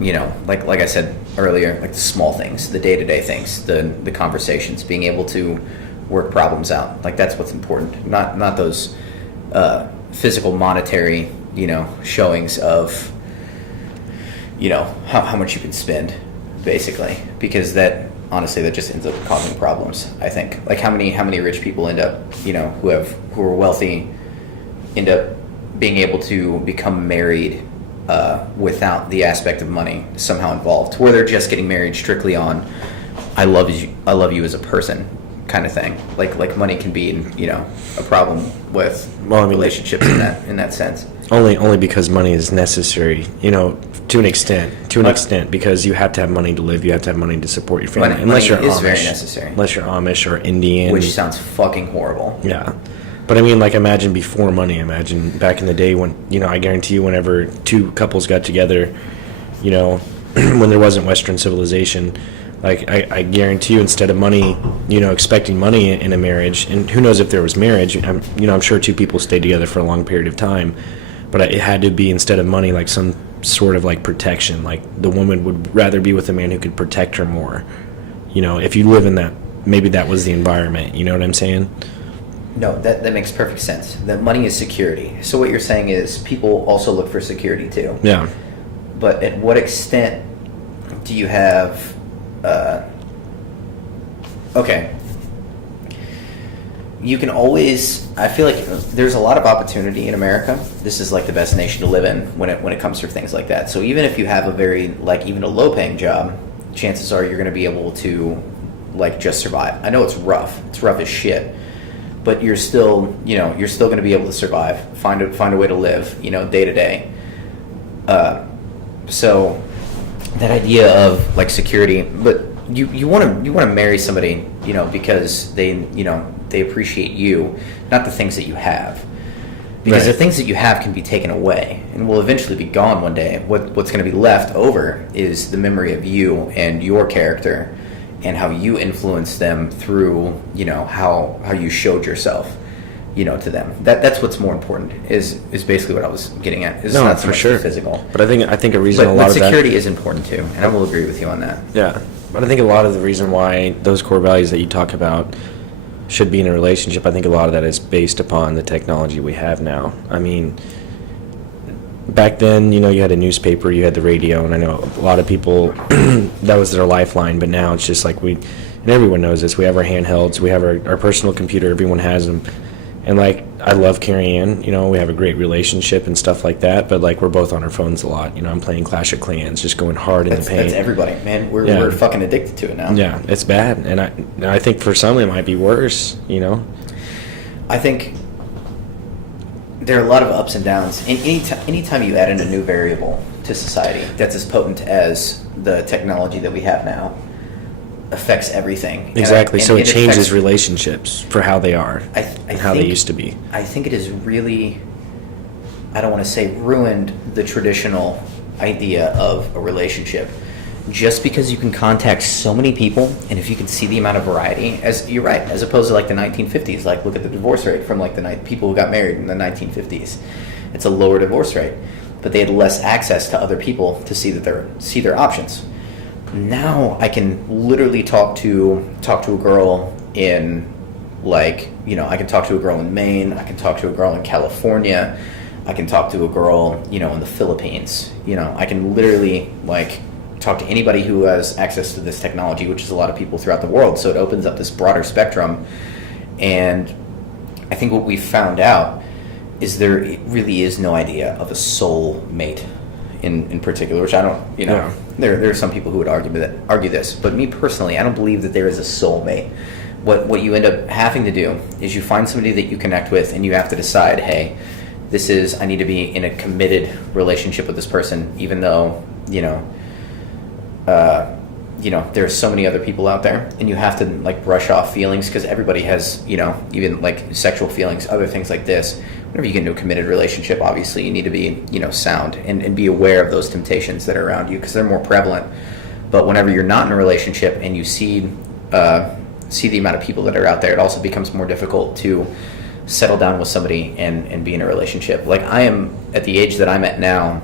you know, like I said earlier, like the small things, the day-to-day things, the conversations, being able to work problems out. Like, that's what's important. Not those physical monetary, you know, showings of, you know, how much you can spend, basically. Because that, honestly, that just ends up causing problems, I think. Like, how many rich people end up, you know, who are wealthy, end up being able to become married without the aspect of money somehow involved, where they're just getting married strictly on I love you as a person kind of thing. Like money can be, you know, a problem with relationships in that sense. Only because money is necessary, you know, to an extent, because you have to have money to live, you have to have money to support your family. Money is very necessary. Unless you're Amish or Indian. Which sounds fucking horrible. Yeah. But I mean, like, imagine before money. Imagine back in the day when, you know, I guarantee you whenever two couples got together, you know, when there wasn't Western civilization, like, I guarantee you, instead of money, you know, expecting money in a marriage, and who knows if there was marriage, I'm sure two people stayed together for a long period of time, but it had to be, instead of money, like some sort of, like, protection. Like, the woman would rather be with a man who could protect her more. You know, if you live in that, maybe that was the environment, you know what I'm saying? No, that makes perfect sense. That money is security. So what you're saying is people also look for security too. Yeah. But at what extent do you have... okay. You can always... I feel like there's a lot of opportunity in America. This is like the best nation to live in when it comes to things like that. So even if you have a very, like, even a low-paying job, chances are you're going to be able to, like, just survive. I know it's rough. It's rough as shit. But you're still, you know, you're still going to be able to survive, find a way to live, you know, day to day. So that idea of, like, security, but you want to marry somebody, you know, because they, you know, they appreciate you, not the things that you have. Because Right. the things that you have can be taken away and will eventually be gone one day. What's going to be left over is the memory of you and your character, and how you influence them through, you know, how you showed yourself, you know, to them. That's what's more important is basically what I was getting at. It's No, not so for much sure. the physical. But I think a reason But a lot of security that, is important too, and I will agree with you on that. yeah. But I think a lot of the reason why those core values that you talk about should be in a relationship, I think a lot of that is based upon the technology we have now. I mean, back then, you had a newspaper, you had the radio, and I know a lot of people that was their lifeline. But now it's just like and everyone knows this. We have our handhelds, we have our personal computer. Everyone has them, and like I love Carrie Ann. We have a great relationship and stuff like that. But like we're both on our phones a lot. I'm playing Clash of Clans, just going hard in the paint. That's everybody, man. We're fucking addicted to it now. Yeah, it's bad, and I think for some it might be worse. I think there are a lot of ups and downs. And anytime you add in a new variable to society that's as potent as the technology that we have now, affects everything. Exactly. So it changes affects relationships for how they are and how they used to be. I think it has really, I don't want to say ruined the traditional idea of a relationship. Just because you can contact so many people, and if you can see the amount of variety, as you're right, as opposed to like the 1950s, like look at the divorce rate from like the people who got married in the 1950s. It's a lower divorce rate, but they had less access to other people to see their options. Now I can literally talk to a girl in I can talk to a girl in Maine, I can talk to a girl in California, I can talk to a girl, in the Philippines. I can literally talk to anybody who has access to this technology, which is a lot of people throughout the world. So it opens up this broader spectrum. And I think what we've found out is there really is no idea of a soul mate in particular, which I don't, there are some people who would argue this, but me personally, I don't believe that there is a soul mate. What you end up having to do is you find somebody that you connect with, and you have to decide, hey, I need to be in a committed relationship with this person, even though, there's so many other people out there, and you have to brush off feelings, because everybody has, even sexual feelings, other things like this. Whenever you get into a committed relationship, obviously you need to be, sound and be aware of those temptations that are around you, because they're more prevalent. But whenever you're not in a relationship and you see the amount of people that are out there, it also becomes more difficult to settle down with somebody and be in a relationship. Like I am at the age that I'm at now,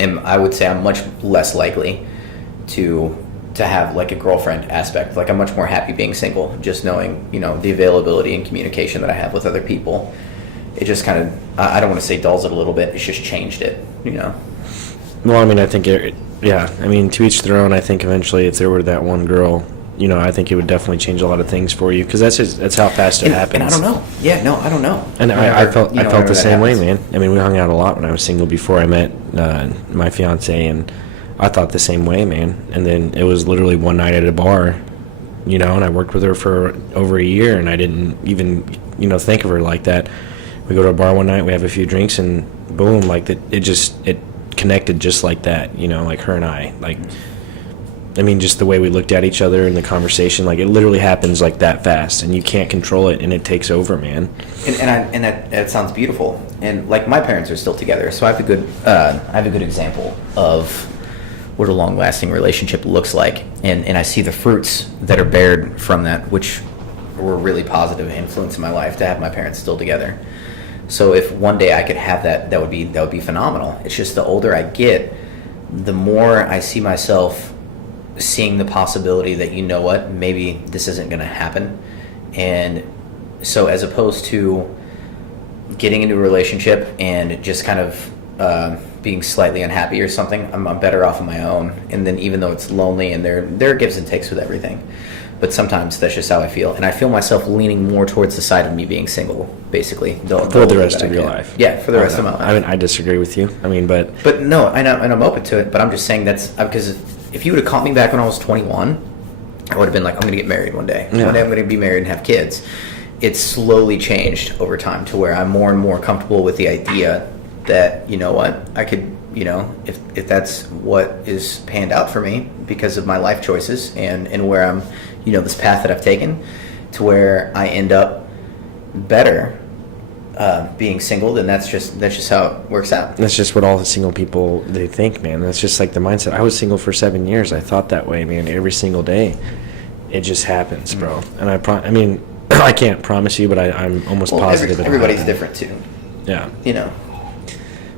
and I would say I'm much less likely to have a girlfriend aspect. I'm much more happy being single, just knowing the availability and communication that I have with other people. It just kind of, I don't want to say dulls it a little bit, it's just changed it. Well, I think to each their own. I think eventually if there were that one girl, I think it would definitely change a lot of things for you, because that's how fast it happens. And I don't know. Yeah, no, I don't know. And I felt the same way, man. We hung out a lot when I was single before I met my fiance, and I thought the same way, man. And then it was literally one night at a bar, and I worked with her for over a year, and I didn't even, think of her like that. We go to a bar one night, we have a few drinks, and boom, it connected just like that, her and I. Just the way we looked at each other in the conversation, it literally happens that fast, and you can't control it, and it takes over, man. And that sounds beautiful. And my parents are still together, so I have a good example of what a long-lasting relationship looks like, and I see the fruits that are bared from that, which were a really positive influence in my life to have my parents still together. So if one day I could have that would be phenomenal. It's just the older I get, the more I see myself seeing the possibility that, maybe this isn't going to happen. And so as opposed to getting into a relationship and just kind of being slightly unhappy or something, I'm better off on my own. And then even though it's lonely, and there are gives and takes with everything, but sometimes that's just how I feel. And I feel myself leaning more towards the side of me being single, basically. For the rest of your life. Yeah, for the rest of my life. I disagree with you. But no, I know, and I'm open to it, but I'm just saying that's because if you would have caught me back when I was 21, I would have been I'm going to get married one day. Yeah. One day I'm going to be married and have kids. It's slowly changed over time to where I'm more and more comfortable with the idea that, I could, if that's what is panned out for me because of my life choices and where I'm, this path that I've taken, to where I end up better being single, then that's just how it works out. That's just what all the single people, they think, man. That's just the mindset. I was single for 7 years. I thought that way, man, every single day. It just happens, bro. And I can't promise you, but I'm almost positive. Everybody's different too. Yeah.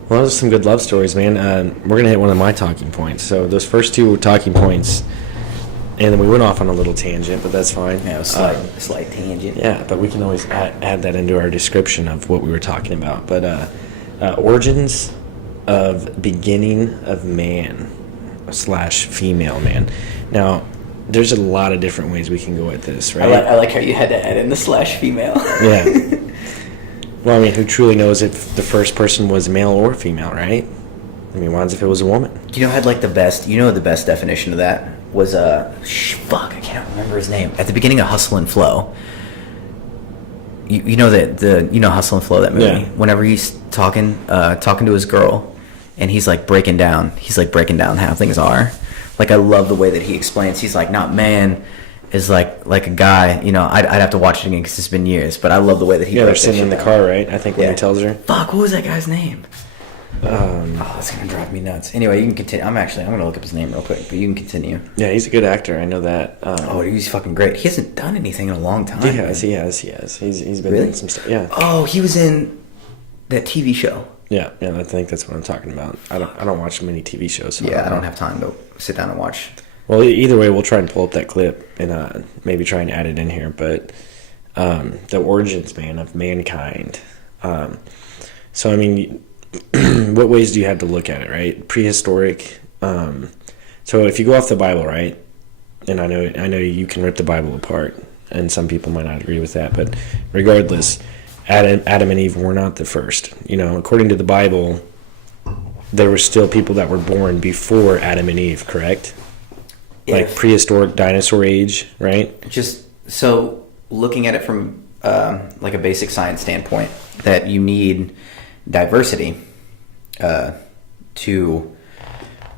Well, those are some good love stories, man. We're going to hit one of my talking points. So those first two talking points, and then we went off on a little tangent, but that's fine. Yeah, a slight tangent. Yeah, but we can always add that into our description of what we were talking about. But origins of beginning of man slash female man. Now, there's a lot of different ways we can go at this, right? I like how you had to add in the slash female. Yeah. Well, I mean, who truly knows if the first person was male or female, right? I mean, why if it was a woman? You know, had like the best. You know, the best definition of that was fuck. I can't remember his name. At the beginning of Hustle and Flow. You know Hustle and Flow, that movie. Yeah. Whenever he's talking to his girl, and he's like breaking down how things are. Like, I love the way that he explains. He's like, not man is like a guy. You know, I'd have to watch it again because it's been years. But I love the way that he. Yeah, they're sitting in the car, right? I think when he tells her. Fuck, what was that guy's name? That's gonna drive me nuts. Anyway, you can continue. I'm gonna look up his name real quick, but you can continue. Yeah, he's a good actor. I know that. He's fucking great. He hasn't done anything in a long time. He has. He's been doing some stuff. Yeah. Oh, he was in that TV show. Yeah. I think that's what I'm talking about. I don't watch many TV shows. So I don't have time to sit down and watch. Well, either way, we'll try and pull up that clip and maybe try and add it in here. But the origins, man, of mankind. So I mean, what ways do you have to look at it, right? Prehistoric. So if you go off the Bible, right? And I know you can rip the Bible apart, and some people might not agree with that, but regardless, Adam and Eve were not the first. You know, according to the Bible, there were still people that were born before Adam and Eve, correct? Like prehistoric dinosaur age, right? Just so looking at it from like a basic science standpoint, that you need diversity to,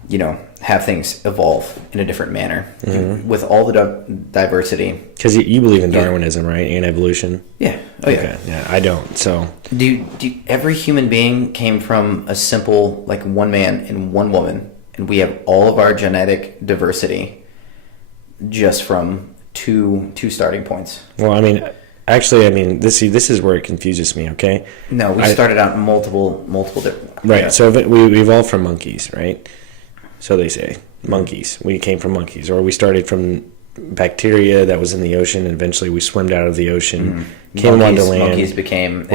you know, have things evolve in a different manner. Mm-hmm. With all the diversity. Because you believe in Darwinism, right? And evolution? Yeah. Oh, okay. Yeah, I don't, so. Every human being came from a simple, like, one man and one woman, and we have all of our genetic diversity just from two starting points. Well, I mean, actually, this is where it confuses me, okay? No, we started out multiple different... Right, yeah. So we evolved from monkeys, right? So they say, monkeys. We came from monkeys. Or we started from bacteria that was in the ocean, and eventually we swam out of the ocean, came onto land. Monkeys became...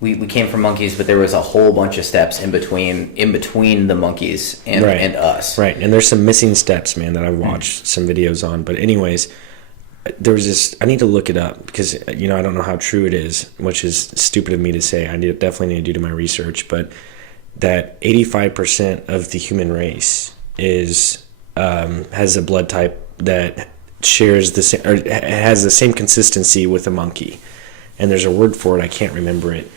We came from monkeys, but there was a whole bunch of steps in between the monkeys and us. Right, and there's some missing steps, man, that I've watched some videos on. But anyways, there was this... I need to look it up because, you know, I don't know how true it is, which is stupid of me to say. I definitely need to do my research, but that 85% of the human race is has a blood type that shares the same, or has the same consistency with a monkey. And there's a word for it, I can't remember it.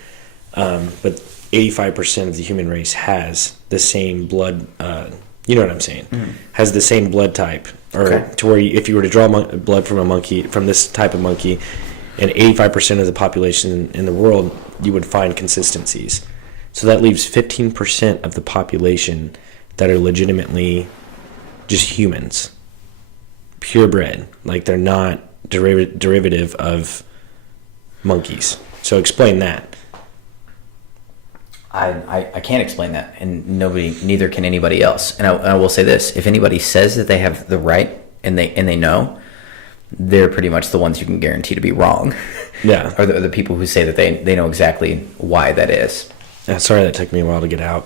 But 85% of the human race has the same blood, you know what I'm saying, has the same blood type, or to where if you were to draw blood from a monkey, from this type of monkey, and 85% of the population in the world, you would find consistencies. So that leaves 15% of the population that are legitimately just humans, purebred, like they're not derivative of monkeys. So explain that. I can't explain that, and neither can anybody else. And I will say this: if anybody says that they have the right and they know, they're pretty much the ones you can guarantee to be wrong. Yeah. Or the people who say that they know exactly why that is. Yeah, sorry that took me a while to get out.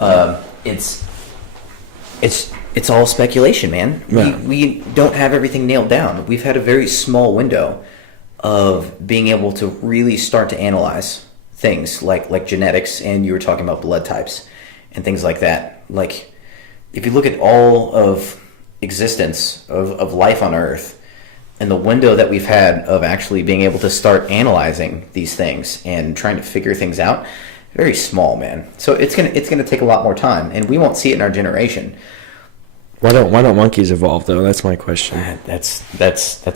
It's all speculation, man. Yeah. We don't have everything nailed down. We've had a very small window of being able to really start to analyze things like genetics, and you were talking about blood types and things like that. Like, if you look at all of existence of life on Earth and the window that we've had of actually being able to start analyzing these things and trying to figure things out, very small, man. So it's gonna take a lot more time, and we won't see it in our generation. Why don't monkeys evolve though? That's my question. That's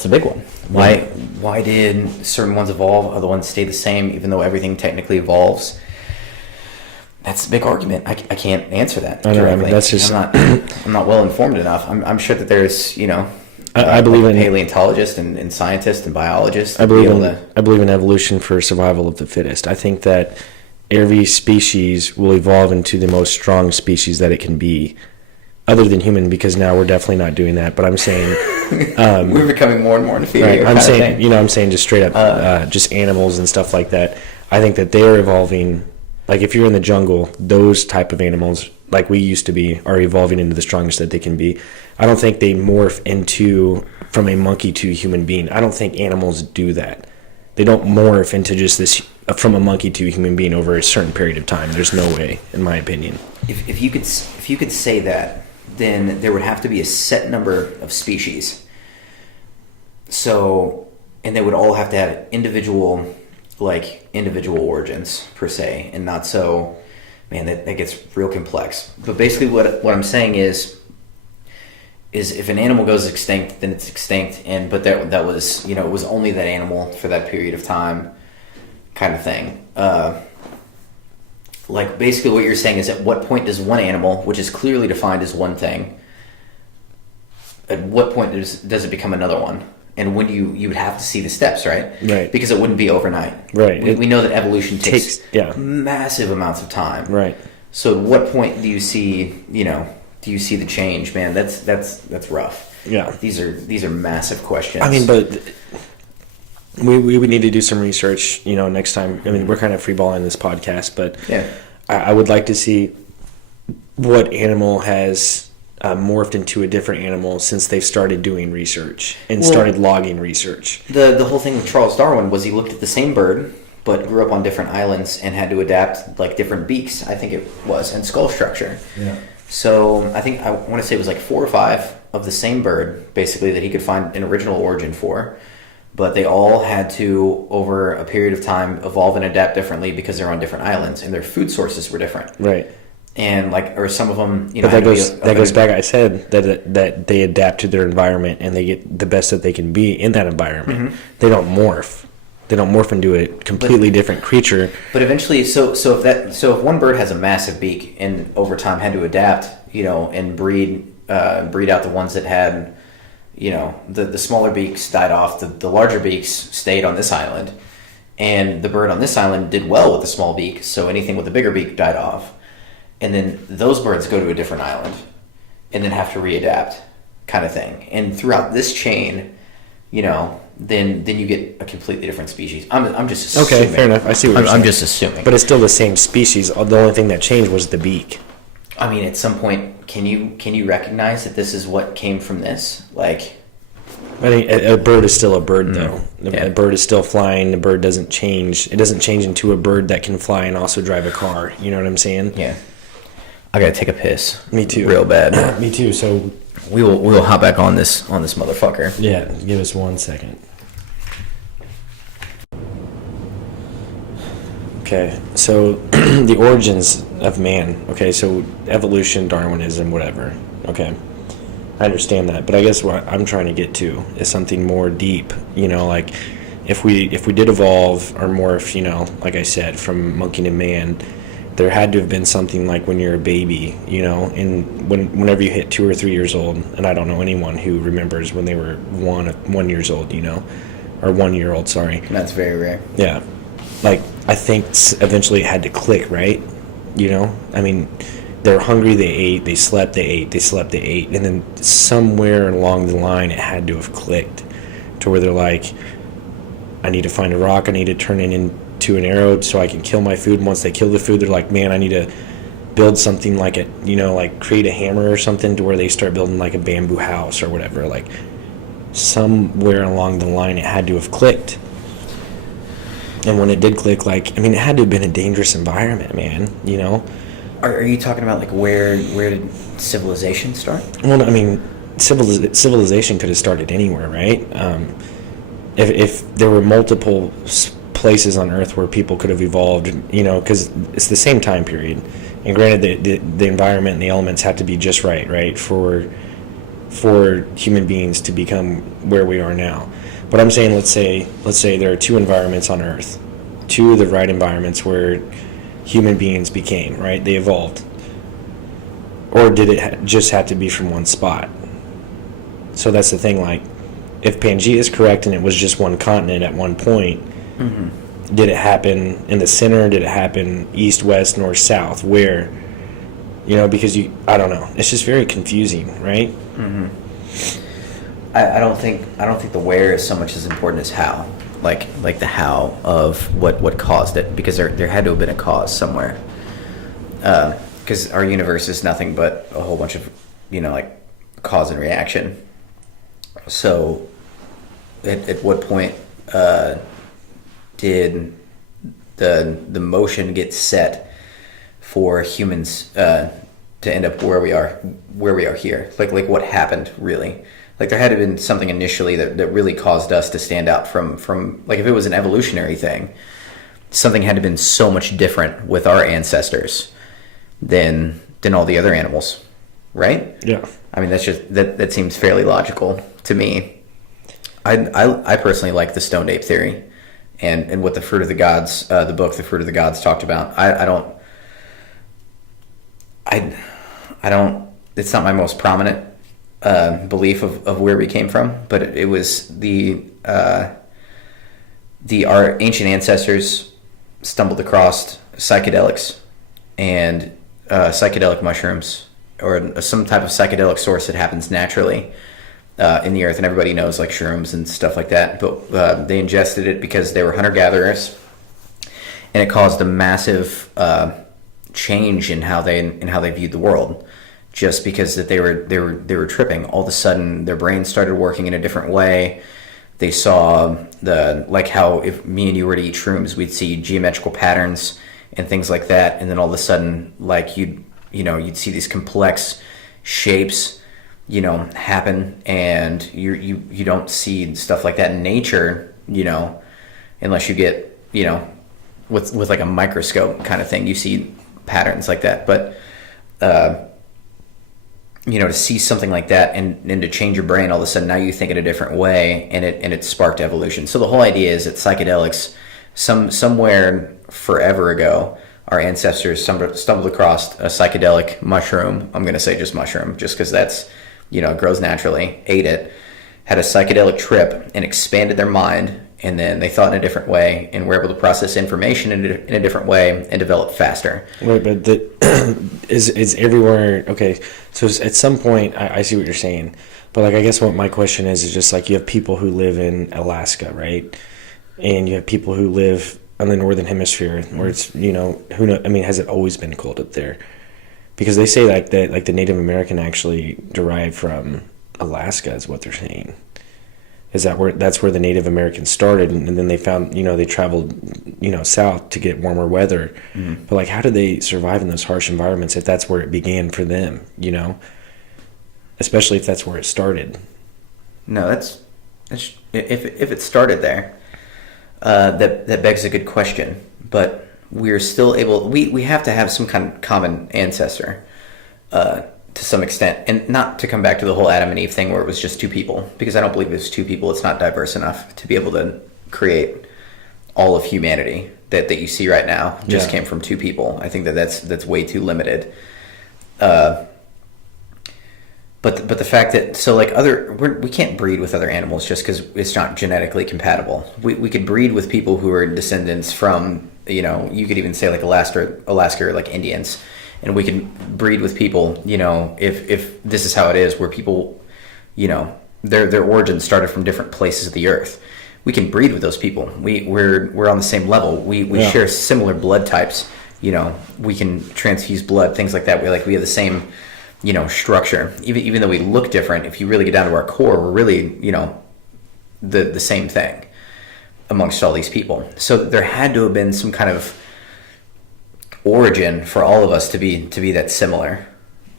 a big one. Why did certain ones evolve, other ones stay the same, even though everything technically evolves? That's a big argument. I can't answer that directly. I mean, that's just I'm not well informed enough. I'm sure that there's I believe in paleontologists and scientists and biologists. I believe in evolution for survival of the fittest. I think that every species will evolve into the most strong species that it can be, other than human, because now we're definitely not doing that. But I'm saying we're becoming more and more inferior. Right, I'm saying just straight up, just animals and stuff like that. I think that they're evolving Like if you're in the jungle, those type of animals, like we used to be, are evolving into the strongest that they can be. I don't think they morph into from a monkey to a human being. I don't think animals do that. They don't morph into just this from a monkey to a human being over a certain period of time. There's no way, in my opinion. If you could say that, then there would have to be a set number of species. So, and they would all have to have individual origins per se, and not so. Man, that gets real complex. But basically, what I'm saying is if an animal goes extinct, then it's extinct, but that was, it was only that animal for that period of time, kind of thing. Like basically, what you're saying is, at what point does one animal, which is clearly defined as one thing, at what point does it become another one? And when you would have to see the steps, right? Right. Because it wouldn't be overnight. Right. We know that evolution takes yeah. massive amounts of time. Right. So at what point do you see the change? Man, that's rough. Yeah. These are massive questions. I mean, but we would need to do some research, next time. I mean, we're kind of freeballing this podcast, but yeah. I would like to see what animal has morphed into a different animal since they've started doing research and started logging research. The whole thing with Charles Darwin was he looked at the same bird but grew up on different islands and had to adapt like different beaks, I think it was, and skull structure. Yeah. So I want to say it was like 4 or 5 of the same bird basically that he could find an original origin for, but they all had to, over a period of time, evolve and adapt differently because they're on different islands and their food sources were different. Right. And or some of them, but that goes back. I said that they adapt to their environment and they get the best that they can be in that environment. Mm-hmm. They don't morph. They don't morph into a completely different creature. But eventually, so if one bird has a massive beak and over time had to adapt, and breed out the ones that had, the smaller beaks died off, the larger beaks stayed on this island, and the bird on this island did well with the small beak, so anything with the bigger beak died off. And then those birds go to a different island and then have to readapt, kind of thing. And throughout this chain, then you get a completely different species. I'm just assuming. Okay, fair enough. I see what you're saying. I'm just assuming. But it's still the same species. The only thing that changed was the beak. I mean, at some point, can you recognize that this is what came from this? Like, I mean, a bird is still a bird, though. Yeah. A bird is still flying. The bird doesn't change. It doesn't change into a bird that can fly and also drive a car. You know what I'm saying? Yeah. I gotta take a piss. Me too. Real bad. Me too. So we will hop back on this motherfucker. Yeah, give us 1 second. Okay, so the origins of man. Okay, so evolution, Darwinism, whatever. Okay, I understand that, but I guess what I'm trying to get to is something more deep. Like if we did evolve or morph, like I said, from monkey to man, there had to have been something like when you're a baby, and whenever you hit 2 or 3 years old, and I don't know anyone who remembers when they were 1 years old, or 1 year old, sorry. That's very rare. Yeah. Like, I think eventually it had to click, right? I mean, they were hungry, they ate, they slept, they ate, they slept, they ate, and then somewhere along the line it had to have clicked to where they're like, I need to find a rock, I need to turn it into an arrow so I can kill my food. And once they kill the food, they're like, man, I need to build something like it, like create a hammer or something to where they start building like a bamboo house or whatever. Like somewhere along the line it had to have clicked. And when it did click, it had to have been a dangerous environment, man, Are you talking about where did civilization start? Well, I mean, civilization could have started anywhere, right? If there were multiple places on Earth where people could have evolved, because it's the same time period. And granted, the environment and the elements have to be just right, for human beings to become where we are now. But I'm saying, let's say there are 2 environments on Earth, 2 of the right environments where human beings became, right? They evolved. Or did it just have to be from one spot? So that's the thing, if Pangea is correct and it was just one continent at one point, mm-hmm. Did it happen in the center? Did it happen east, west, north, south? Where? Because I don't know. It's just very confusing, right? Mm-hmm. I don't think the where is so much as important as how, like the how of what caused it, because there had to have been a cause somewhere. Because our universe is nothing but a whole bunch of, like cause and reaction. So, at what point did the motion get set for humans to end up where we are here? Like what happened really? Like there had to have been something initially that really caused us to stand out from like if it was an evolutionary thing, something had to have been so much different with our ancestors than all the other animals, right? Yeah. I mean, that's just that seems fairly logical to me. I personally like the stoned ape theory, and what the Fruit of the Gods, the book, The Fruit of the Gods, talked about. I don't. It's not my most prominent belief of where we came from, but it was our ancient ancestors stumbled across psychedelics and psychedelic mushrooms, or some type of psychedelic source that happens naturally in the earth, and everybody knows like shrooms and stuff like that. But they ingested it because they were hunter-gatherers, and it caused a massive change in how they viewed the world. Just because that they were tripping, all of a sudden their brains started working in a different way. They saw like how if me and you were to eat shrooms, we'd see geometrical patterns and things like that, and then all of a sudden, like you'd see these complex shapes, happen, and you don't see stuff like that in nature, unless you get, with like a microscope kind of thing, you see patterns like that. But to see something like that and to change your brain, all of a sudden now you think in a different way, and it sparked evolution. So the whole idea is that psychedelics, somewhere forever ago, our ancestors stumbled across a psychedelic mushroom. I'm going to say just mushroom, just because that's, it grows naturally, ate it, had a psychedelic trip, and expanded their mind, and then they thought in a different way and were able to process information in a different way and develop faster. Right, but is everywhere, okay, so at some point, I see what you're saying, but like I guess what my question is just like you have people who live in Alaska, right? And you have people who live on the northern hemisphere where it's, who know, I mean, has it always been cold up there? Because they say like that, like the Native American actually derived from Alaska is what they're saying. Is that's where the Native Americans started, and then they found, they traveled, south to get warmer weather. Mm-hmm. But like, how did they survive in those harsh environments if that's where it began for them, Especially if that's where it started. No, that's if it started there, that begs a good question. But we're still able. We have to have some kind of common ancestor, to some extent, and not to come back to the whole Adam and Eve thing where it was just two people, because I don't believe there's two people. It's not diverse enough to be able to create all of humanity that you see right now. Just came from two people. I think that's way too limited. But the fact that we can't breed with other animals just because it's not genetically compatible. We could breed with people who are descendants from, you could even say like Alaska or like Indians, and we can breed with people, if this is how it is, where people, their origins started from different places of the earth. We can breed with those people. We're on the same level. We share similar blood types. We can transfuse blood, things like that. We have the same, structure. Even though we look different, if you really get down to our core, we're really, the same thing amongst all these people. So there had to have been some kind of origin for all of us to be that similar.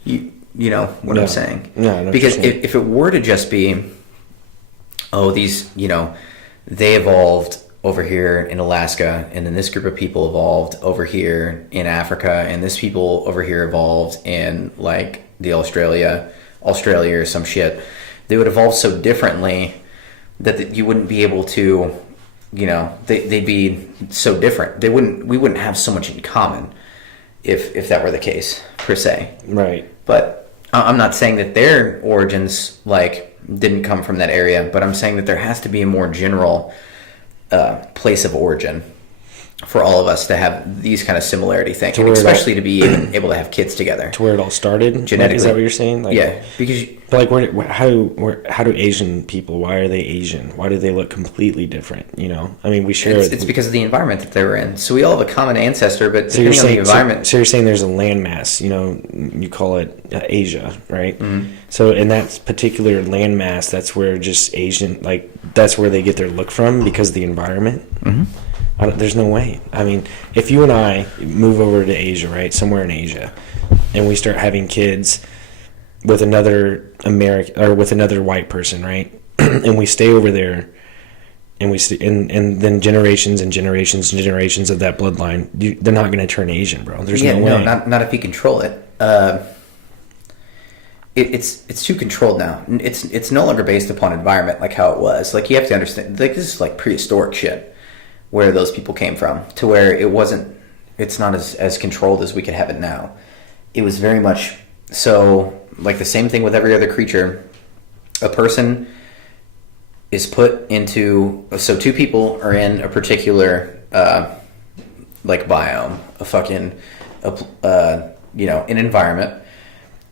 You know what I'm saying? Yeah, because if it were to just be, these, they evolved over here in Alaska, and then this group of people evolved over here in Africa, and this people over here evolved in like the Australia or some shit, they would evolve so differently that you wouldn't be able to, they'd be so different. We wouldn't have so much in common if that were the case, per se. Right. But I'm not saying that their origins like didn't come from that area, but I'm saying that there has to be a more general place of origin. for all of us to have these kind of similarity things, and where it all- especially to be even able to have kids together. To where it all started. Like, Genetically. is that what you're saying? Like, Yeah, because But like, how do Asian people? Why are they Asian? Why do they look completely different? You know, I mean, we share. it's because of the environment that they were in. So we all have a common ancestor, but So you're depending on the saying environment. so you're saying there's a landmass. You know, you call it Asia, right? Mm-hmm. So in that particular landmass, that's where just Asian, like that's where they get their look from because of the environment. Mm-hmm. There's no way. I mean, if you and I move over to Asia, right, somewhere in Asia, and we start having kids with another American or with another white person, right, and we stay over there, and and then generations and generations and generations of that bloodline, they're not going to turn Asian, bro. There's no way. Not if you control it. It's too controlled now. It's no longer based upon environment like how it was. Like you have to understand, like this is like prehistoric shit, where those people came from, to where it's not as controlled as we could have it now. It was very much so, like the same thing with every other creature. A person is put into, so two people are in a particular like biome, an environment,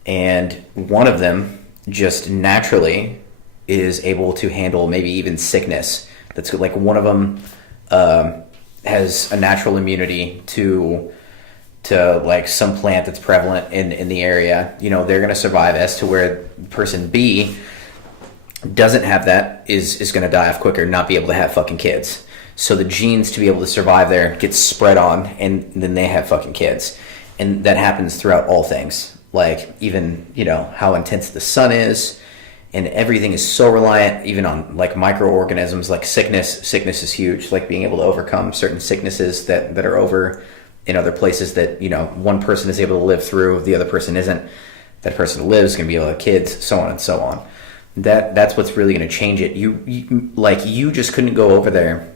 and one of them just naturally is able to handle maybe even sickness. That's like one of them has a natural immunity to like some plant that's prevalent in the area. You know, they're going to survive, as to where person B doesn't have that, is going to die off quicker, not be able to have fucking kids. So the genes to be able to survive there gets spread on, and then they have fucking kids. And that happens throughout all things. Like even, you know, how intense the sun is, and everything is so reliant even on like microorganisms. Like sickness is huge. Like being able to overcome certain sicknesses that are over in other places that, you know, one person is able to live through, the other person isn't. That person who lives is going to be able to have kids, so on and so on. That's what's really going to change it. You just couldn't go over there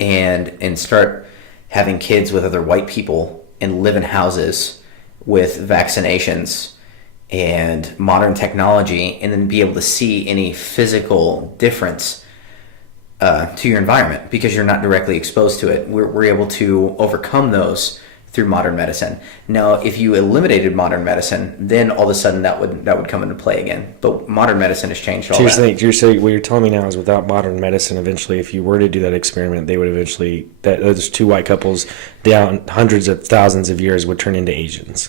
and start having kids with other white people and live in houses with vaccinations and modern technology, and then be able to see any physical difference to your environment because you're not directly exposed to it. We're able to overcome those through modern medicine. Now, if you eliminated modern medicine, then all of a sudden that would come into play again. But modern medicine has changed all that. You're saying what you're telling me now is without modern medicine, eventually, if you were to do that experiment, they would eventually, those two white couples down hundreds of thousands of years would turn into Asians.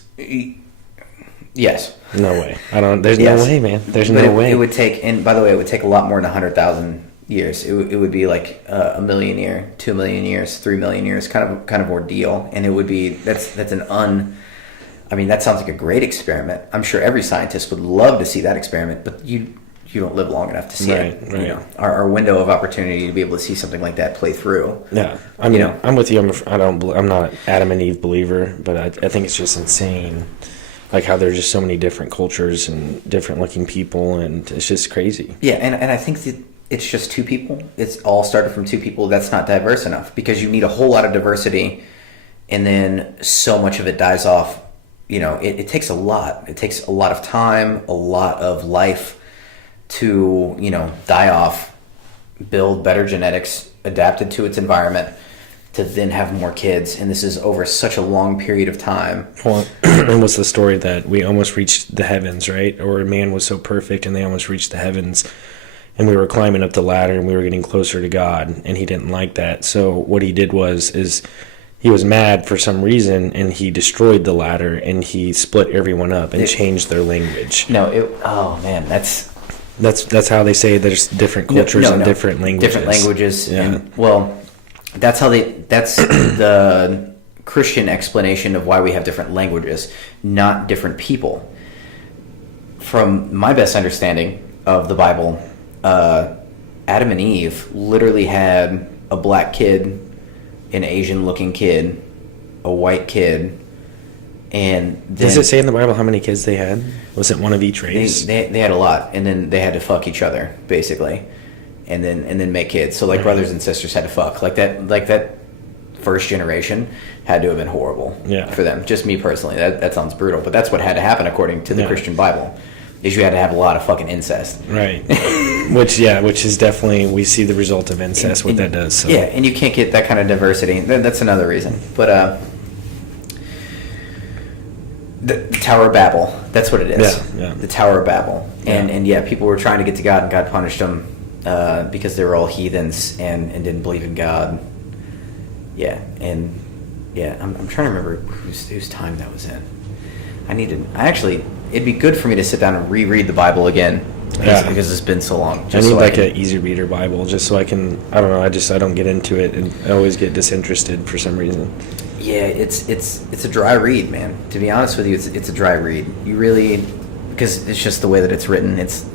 Yes. No way. There's no way, man. There's no way. It would take, and by the way, it would take a lot more than 100,000 years. It would be like a million year, 2 million years, 3 million years, kind of ordeal. And it would be, that sounds like a great experiment. I'm sure every scientist would love to see that experiment, but you don't live long enough to see it. Right. You know, our window of opportunity to be able to see something like that play through. Yeah, I mean, I'm with you. I'm not an Adam and Eve believer, but I think it's just insane, like how there's just so many different cultures and different looking people, and it's just crazy. Yeah, and I think that it's just two people. It's all started from two people. That's not diverse enough, because you need a whole lot of diversity, and then so much of it dies off. You know, it takes a lot. It takes a lot of time, a lot of life to, you know, die off, build better genetics adapted to its environment, to then have more kids. And this is over such a long period of time. Well, and what's the story that we almost reached the heavens, right? Or man was so perfect and they almost reached the heavens, and we were climbing up the ladder and we were getting closer to God, and he didn't like that. So what he did is he was mad for some reason, and he destroyed the ladder, and he split everyone up and changed their language. Oh man, that's how they say there's different cultures and different languages. Different languages. Yeah. And, well, that's the Christian explanation of why we have different languages, not different people. From my best understanding of the Bible, Adam and Eve literally had a black kid, an Asian-looking kid, a white kid, and then, does it say in the Bible how many kids they had? Was it one of each race? They had a lot, and then they had to fuck each other basically, and then make kids. So like brothers and sisters had to fuck. Like that first generation had to have been horrible for them. Just me personally, that sounds brutal, but that's what had to happen according to the Christian Bible. is you had to have a lot of fucking incest. Right. which is definitely, we see the result of incest, what that does. So. Yeah, and you can't get that kind of diversity. That's another reason. But the Tower of Babel, that's what it is. Yeah. The Tower of Babel. And Yeah. people were trying to get to God, and God punished them because they were all heathens and didn't believe in God. Yeah, and I'm trying to remember whose time that was in. It'd be good for me to sit down and reread the Bible again because it's been so long. I need like an easy reader Bible just so I can, I don't know, I don't get into it and I always get disinterested for some reason. Yeah, it's a dry read, man. To be honest with you, it's a dry read. You really, because it's just the way that it's written. It's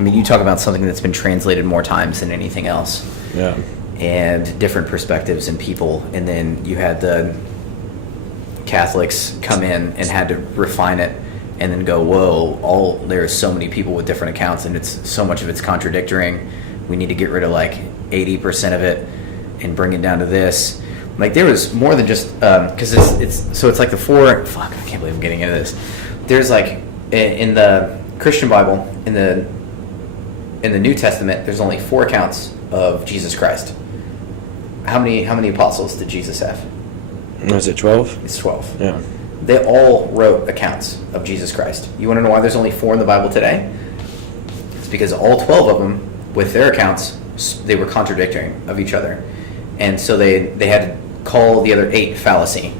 you talk about something that's been translated more times than anything else. Yeah. And different perspectives and people, and then you had the Catholics come in and had to refine it and then go, whoa, there are so many people with different accounts and it's so much of it's contradicting. We need to get rid of like 80% of it and bring it down to this. Like there was more than just because it's like the four. Fuck, I can't believe I'm getting into this. There's like in the Christian Bible in the New Testament, there's only 4 accounts of Jesus Christ. How many apostles did Jesus have? Was it 12? It's 12. Yeah. They all wrote accounts of Jesus Christ. You want to know why there's only 4 in the Bible today? It's because all 12 of them, with their accounts, they were contradicting of each other. And so they had to call the other 8 fallacy.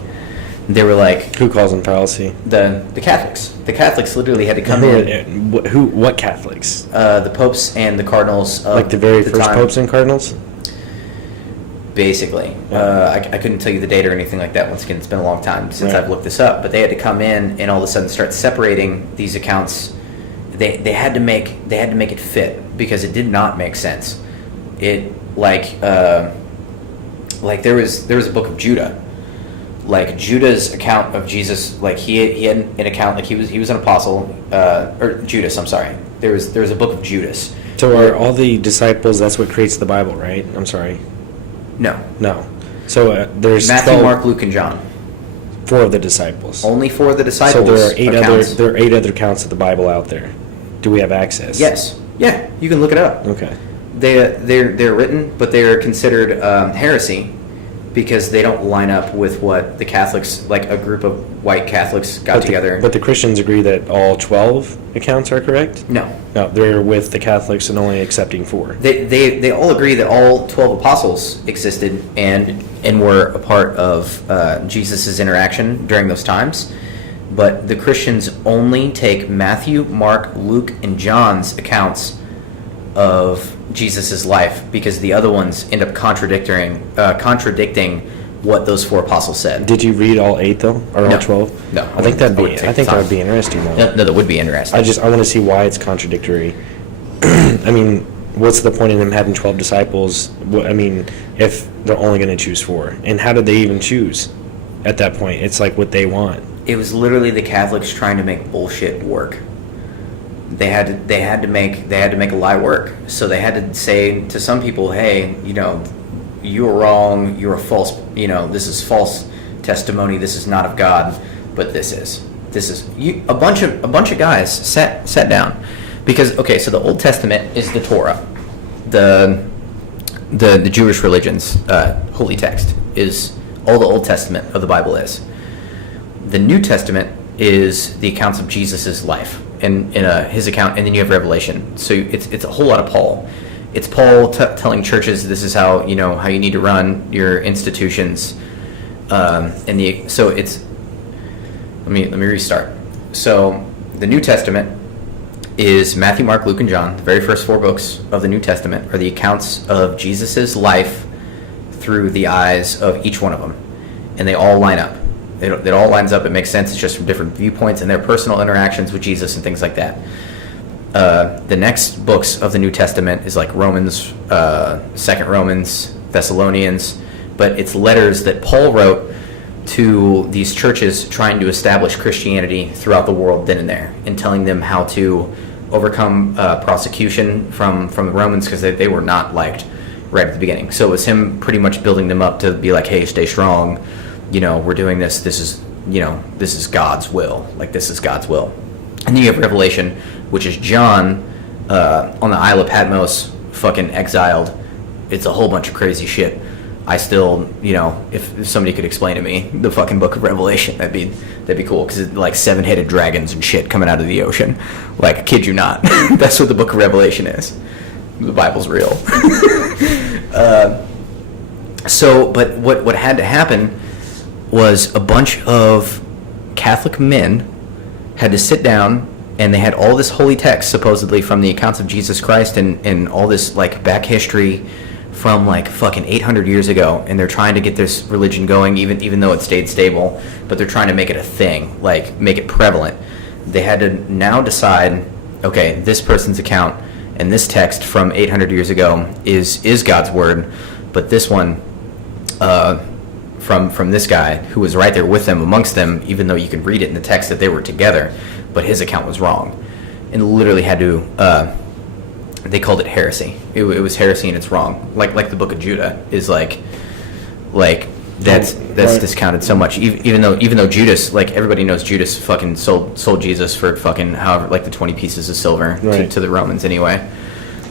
They were like... Who calls them fallacy? The Catholics. The Catholics literally had to come in... What Catholics? The popes and the cardinals. Like the very first popes and cardinals? Basically. Yeah. I couldn't tell you the date or anything like that. Once again, it's been a long time since Right. I've looked this up. But they had to come in and all of a sudden start separating these accounts. They had to make it fit because it did not make sense. It like there was a book of Judah. Like Judah's account of Jesus, like he had an account, like he was an apostle, or Judas. I'm sorry. There was a book of Judas. So are all the disciples? That's what creates the Bible, right? I'm sorry. No. So there's Matthew, 12, Mark, Luke, and John. 4 of the disciples. Only 4 of the disciples. So there are 8 accounts. There are 8 other accounts of the Bible out there. Do we have access? Yes. Yeah. You can look it up. Okay. They're written, but they're considered heresy because they don't line up with what the Catholics, like a group of white Catholics, got together. But the Christians agree that all 12 accounts are correct? No, they're with the Catholics and only accepting 4. they all agree that all 12 apostles existed and were a part of Jesus' interaction during those times. But the Christians only take Matthew, Mark, Luke, and John's accounts of Jesus' life because the other ones end up contradicting what those 4 apostles said. Did you read all 8 though, or No. all 12? No. I think that would time. be interesting though. No, that would be interesting. I want to see why it's contradictory. I mean, what's the point in them having 12 disciples? If they're only going to choose 4, and how did they even choose? At that point, it's like what they want. It was literally the Catholics trying to make bullshit work. They had to make a lie work. So they had to say to some people, "Hey, you were wrong. You're a false. This is false testimony. This is not of God, but this is a bunch of guys sat down because so the Old Testament is the Torah, the Jewish religion's holy text is all the Old Testament of the Bible is. The New Testament is the accounts of Jesus' life and his account, and then you have Revelation. So it's a whole lot of Paul. It's Paul telling churches this is how you need to run your institutions, let me restart. So the New Testament is Matthew, Mark, Luke, and John. The very first 4 books of the New Testament are the accounts of Jesus' life through the eyes of each one of them, and they all line up. It all lines up. It makes sense. It's just from different viewpoints and their personal interactions with Jesus and things like that. The next books of the New Testament is like Romans, 2nd Romans, Thessalonians, but it's letters that Paul wrote to these churches trying to establish Christianity throughout the world then and there, and telling them how to overcome prosecution from the Romans because they were not liked right at the beginning. So it was him pretty much building them up to be like, hey, stay strong. We're doing this. This is this is God's will. Like, this is God's will. And then you have Revelation, which is John on the Isle of Patmos, fucking exiled. It's a whole bunch of crazy shit. I still, if somebody could explain to me the fucking book of Revelation, that'd be cool, because it's like 7-headed dragons and shit coming out of the ocean. Like, I kid you not. That's what the book of Revelation is. The Bible's real. But what had to happen was a bunch of Catholic men had to sit down, and they had all this holy text, supposedly from the accounts of Jesus Christ, and all this like back history from like fucking 800 years ago, and they're trying to get this religion going, even though it stayed stable, but they're trying to make it a thing, like make it prevalent. They had to now decide, okay, this person's account and this text from 800 years ago is God's word, but this one from this guy who was right there with them, amongst them, even though you can read it in the text that they were together, but his account was wrong, and literally had to they called it heresy. It was heresy, and it's wrong. Like the Book of Judah is like that's right. discounted so much. Even though Judas, like everybody knows, Judas fucking sold Jesus for fucking however, like the 20 pieces of silver right. to the Romans anyway.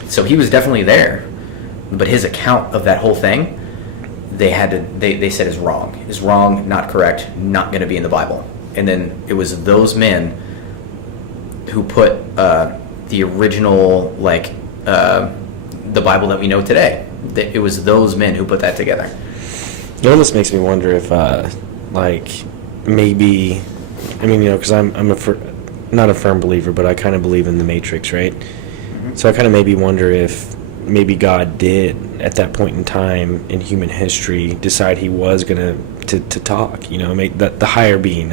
So he was definitely there, but his account of that whole thing, they said is wrong, not correct, not going to be in the Bible. And then it was those men who put the original, like the Bible that we know today. It was those men who put that together. It almost makes me wonder if, maybe, because I'm not a firm believer, but I kind of believe in the Matrix, right? Mm-hmm. So I kind of maybe wonder if maybe God did, at that point in time in human history, decide he was going to talk, make the higher being.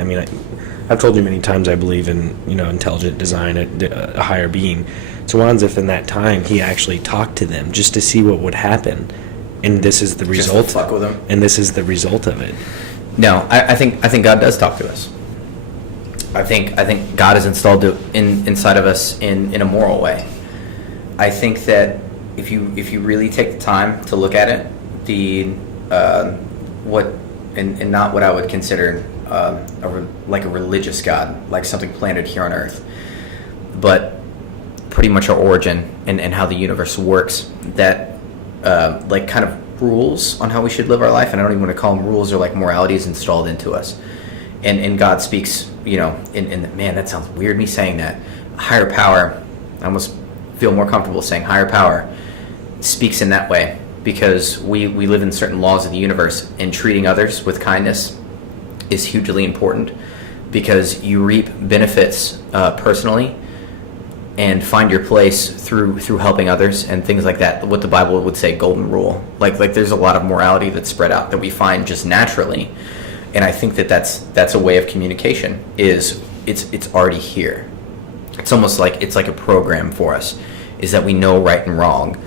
I've told you many times I believe in, intelligent design, a higher being. So what happens if in that time he actually talked to them just to see what would happen? And this is the result. Just to fuck with them. And this is the result of it. No, I think God does talk to us. I think God is installed inside of us in a moral way. I think that if you really take the time to look at it, and not what I would consider like a religious God, like something planted here on earth, but pretty much our origin and how the universe works, that like kind of rules on how we should live our life, and I don't even want to call them rules, or like moralities installed into us. And God speaks, and man, that sounds weird me saying that. Higher power, I almost feel more comfortable saying higher power speaks in that way, because we live in certain laws of the universe, and treating others with kindness is hugely important, because you reap benefits personally and find your place through helping others and things like that. What the Bible would say, golden rule. Like there's a lot of morality that's spread out that we find just naturally, and I think that's a way of communication. It's already here. It's almost like it's like a program for us, is that we know right and wrong,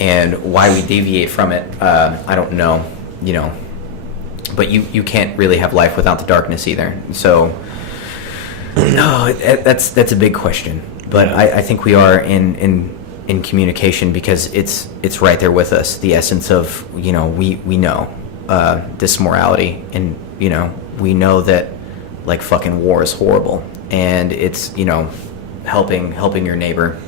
and why we deviate from it, I don't know, but you can't really have life without the darkness either. So no, that's a big question. But I think we are in communication, because it's right there with us. The essence of, we know this morality, and we know that like fucking war is horrible, and it's helping your neighbor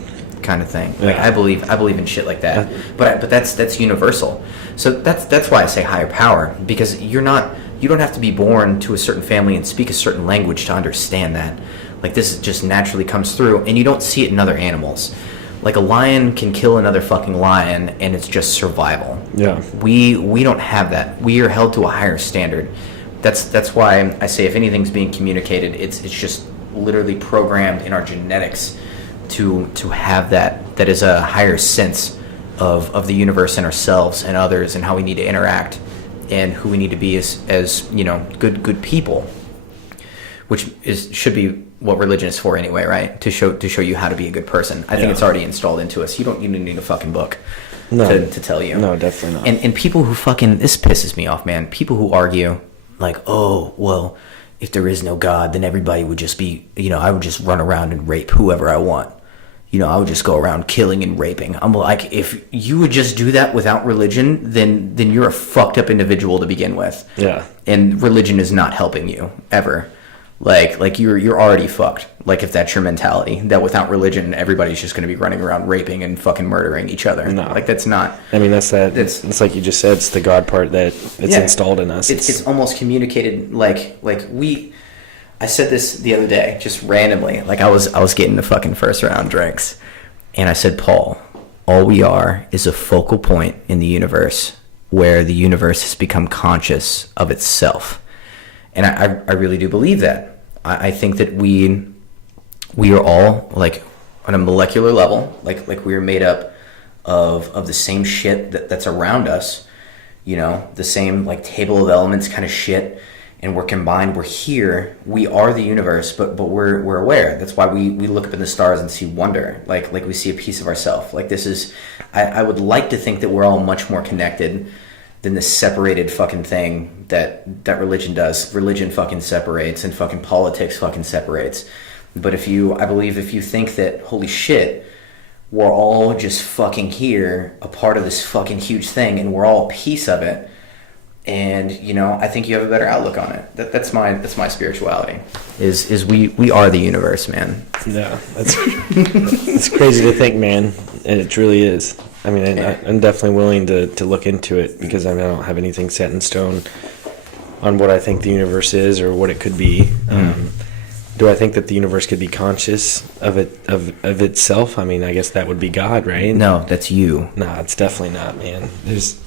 kind of thing. Like I believe in shit like that. But that's universal. So that's why I say higher power, because you don't have to be born to a certain family and speak a certain language to understand that. Like this just naturally comes through, and you don't see it in other animals. Like a lion can kill another fucking lion, and it's just survival. Yeah. We don't have that. We are held to a higher standard. That's why I say if anything's being communicated, it's just literally programmed in our genetics to have that is a higher sense of the universe and ourselves and others, and how we need to interact, and who we need to be as good people, which should be what religion is for anyway, right? To show you how to be a good person. I think it's already installed into us. You don't need a fucking book to tell you. No, definitely not. And people who fucking, this pisses me off, man. People who argue like, oh, well, if there is no God, then everybody would just be, I would just run around and rape whoever I want. I would just go around killing and raping. I'm like, if you would just do that without religion, then you're a fucked up individual to begin with. Yeah. And religion is not helping you ever. Like you're already fucked. Like, if that's your mentality, that without religion, everybody's just going to be running around raping and fucking murdering each other. No. Like, that's not. I mean, that's that. It's like you just said. It's the God part that it's installed in us. It's almost communicated like we. I said this the other day, just randomly. Like, I was getting the fucking first round drinks, and I said, Paul, all we are is a focal point in the universe where the universe has become conscious of itself. And I really do believe that. I think that we are all, like, on a molecular level, like we are made up of the same shit that's around us, the same, like, table of elements kind of shit. And we're combined, we're here, we are the universe, but we're aware. That's why we look up in the stars and see wonder, like we see a piece of ourselves. Like, this is, I would like to think that we're all much more connected than this separated fucking thing that religion does. Religion fucking separates, and fucking politics fucking separates. But I believe if you think that, holy shit, we're all just fucking here, a part of this fucking huge thing, and we're all a piece of it, and I think you have a better outlook on it. That's my spirituality. Is we are the universe, man. Yeah, it's crazy to think, man. And it truly is. I mean, I'm definitely willing to look into it, because I don't have anything set in stone on what I think the universe is or what it could be. Do I think that the universe could be conscious of itself? I mean, I guess that would be God, right? No, that's you. Nah, it's definitely not, man. There's.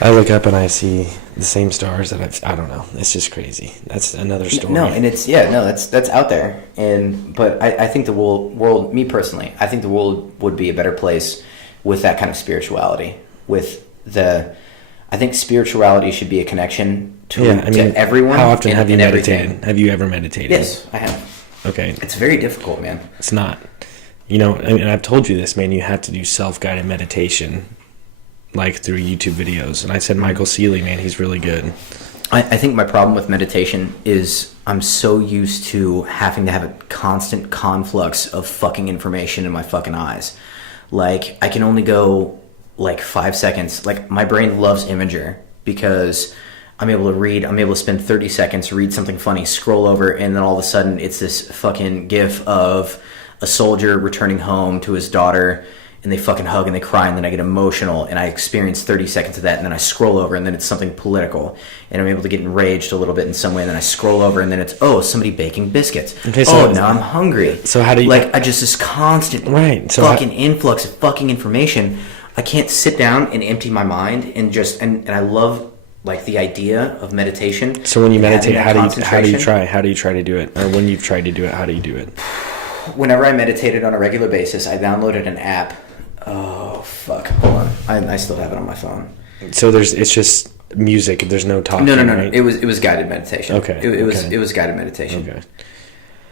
I look up and I see the same stars that I don't know. It's just crazy. That's another story. No, and that's out there. But I think the world, me personally, I think the world would be a better place with that kind of spirituality. I think spirituality should be a connection to everyone. How often have you meditated? Everything. Have you ever meditated? Yes, I have. Okay. It's very difficult, man. It's not. And I've told you this, man. You have to do self-guided meditation, like through YouTube videos. And I said Michael Seeley, man, he's really good. I think my problem with meditation is I'm so used to having to have a constant conflux of fucking information in my fucking eyes. Like, I can only go like 5 seconds. Like, my brain loves Imager because I'm able to spend 30 seconds, read something funny, scroll over, and then all of a sudden it's this fucking gif of a soldier returning home to his daughter, and they fucking hug and they cry, and then I get emotional, and I experience 30 seconds of that, and then I scroll over, and then it's something political, and I'm able to get enraged a little bit in some way, and then I scroll over, and then it's, somebody baking biscuits. Okay, so now I'm hungry. So how do you... Like, I just, this constant fucking influx of fucking information. I can't sit down and empty my mind and just, and I love, like, the idea of meditation. So when you meditate, how do you try to do it? Or when you've tried to do it, how do you do it? Whenever I meditated on a regular basis, I downloaded an app. Oh, fuck. Hold on. I still have it on my phone. So it's just music. There's no talking. No. Right? It was guided meditation. Okay. It was guided meditation. Okay.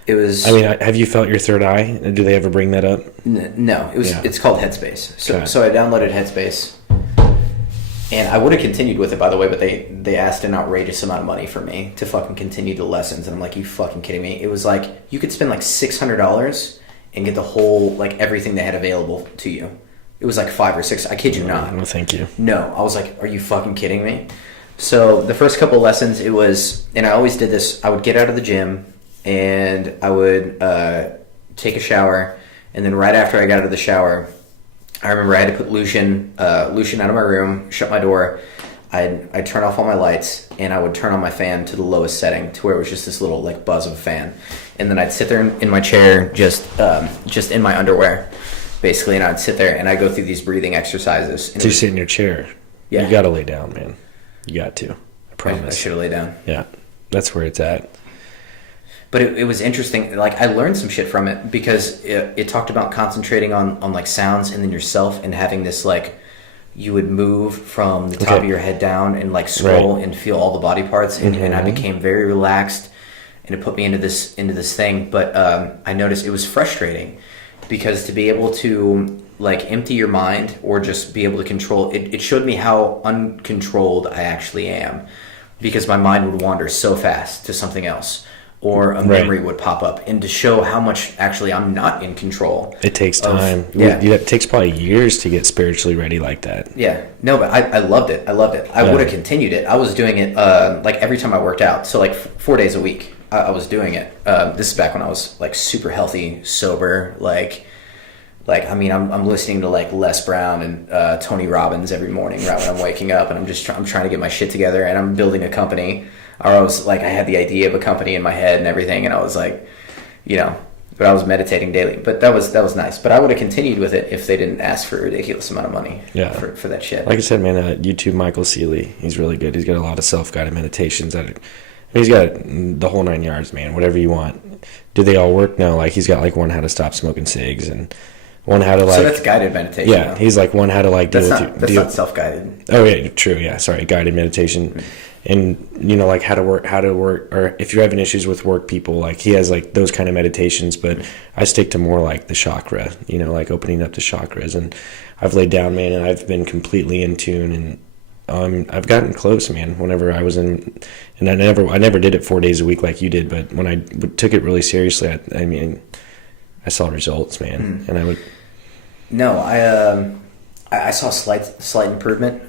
It was. I mean, have you felt your third eye? Do they ever bring that up? No. It was. Yeah. It's called Headspace. So I downloaded Headspace, and I would have continued with it, by the way, but they asked an outrageous amount of money for me to fucking continue the lessons, and I'm like, you fucking kidding me? It was like you could spend like $600 and get the whole, like, everything they had available to you. It was like 5 or 6. I kid you not. No, thank you. No, I was like, are you fucking kidding me? So the first couple of lessons, it was, and I always did this. I would get out of the gym and I would take a shower, and then right after I got out of the shower, I remember I had to put Lucian out of my room, shut my door. I'd turn off all my lights, and I would turn on my fan to the lowest setting, to where it was just this little, like, buzz of a fan. And then I'd sit there in my chair, just in my underwear, basically, and I'd sit there and I'd go through these breathing exercises. So you sit in your chair. Yeah. You got to lay down, man. You got to. I promise. I should have laid down. Yeah. That's where it's at. But it was interesting. Like, I learned some shit from it, because it talked about concentrating on like sounds and then yourself, and having this, like, you would move from the top of your head down and, like, scroll and feel all the body parts, and I became very relaxed, and it put me into this thing. But I noticed it was frustrating, because to be able to, like, empty your mind or just be able to control it showed me how uncontrolled I actually am, because my mind would wander so fast to something else. or a Right. memory would pop up, and to show how much actually I'm not in control. It takes time. Yeah. It takes probably years to get spiritually ready like that. Yeah, no, but I loved it. I loved it. I Yeah. would have continued it. I was doing it like every time I worked out. So like 4 days a week, I was doing it. This is back when I was like super healthy, sober. Like I mean, I'm listening to like Les Brown and Tony Robbins every morning right when I'm waking up, and I'm trying to get my shit together, and I'm building a company. Or I was like, I had the idea of a company in my head and everything, and I was like, you know. But I was meditating daily. But that was nice. But I would have continued with it if they didn't ask for a ridiculous amount of money for that shit. Like I said, man, YouTube Michael Seeley, he's really good. He's got a lot of self-guided meditations. He's got the whole 9 yards, man, whatever you want. Do they all work? No, like he's got like one how to stop smoking cigs and one how to like... So that's guided meditation. Yeah, though. he's like one how to like deal That's with... not, that's not self-guided. Oh, yeah, true, yeah, sorry, guided meditation. And, you know, like how to work, or if you're having issues with work people, like he has like those kind of meditations, but I stick to more like the chakra, you know, like opening up the chakras. And I've laid down, man, and I've been completely in tune, and I've gotten close, man, whenever I was in, and I never did it 4 days a week like you did, but when I took it really seriously, I mean, I saw results, man, and I would... No, I saw slight improvement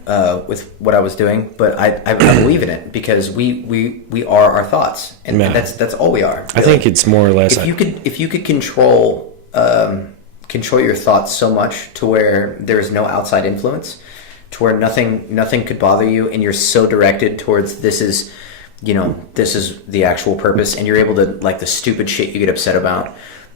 with what I was doing, but I believe in it because we are our thoughts, and Yeah. that's all we are. Really. I think it's more or less... If you could control your thoughts so much to where there is no outside influence, to where nothing could bother you, and you're so directed towards this is the actual purpose, and you're able to, like, the stupid shit you get upset about.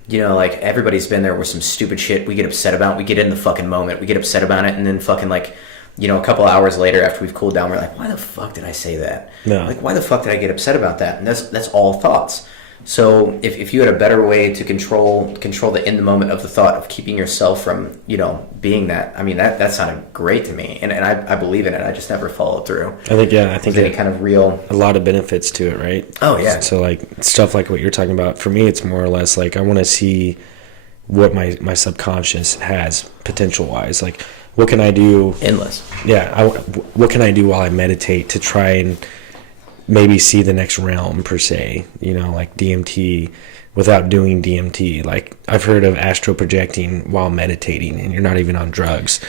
You know, like, everybody's been there with some stupid shit we get upset about. We get in the fucking moment. We get upset about it, and then fucking, like, you know, a couple hours later after we've cooled down, we're like, why the fuck did I say that? No. Like, why the fuck did I get upset about that? And that's all thoughts. So if you had a better way to control the in the moment of the thought of keeping yourself from, you know, being that, I mean, that sounded great to me. And I believe in it. I just never followed through. I think any kind of real... a lot of benefits to it, right? Oh, yeah. So like stuff like what you're talking about, for me, it's more or less like I want to see what my subconscious has potential wise. Like, what can I do? Endless. Yeah. What can I do while I meditate to try and maybe see the next realm per se, you know, like DMT without doing DMT. Like, I've heard of astral projecting while meditating, and you're not even on drugs.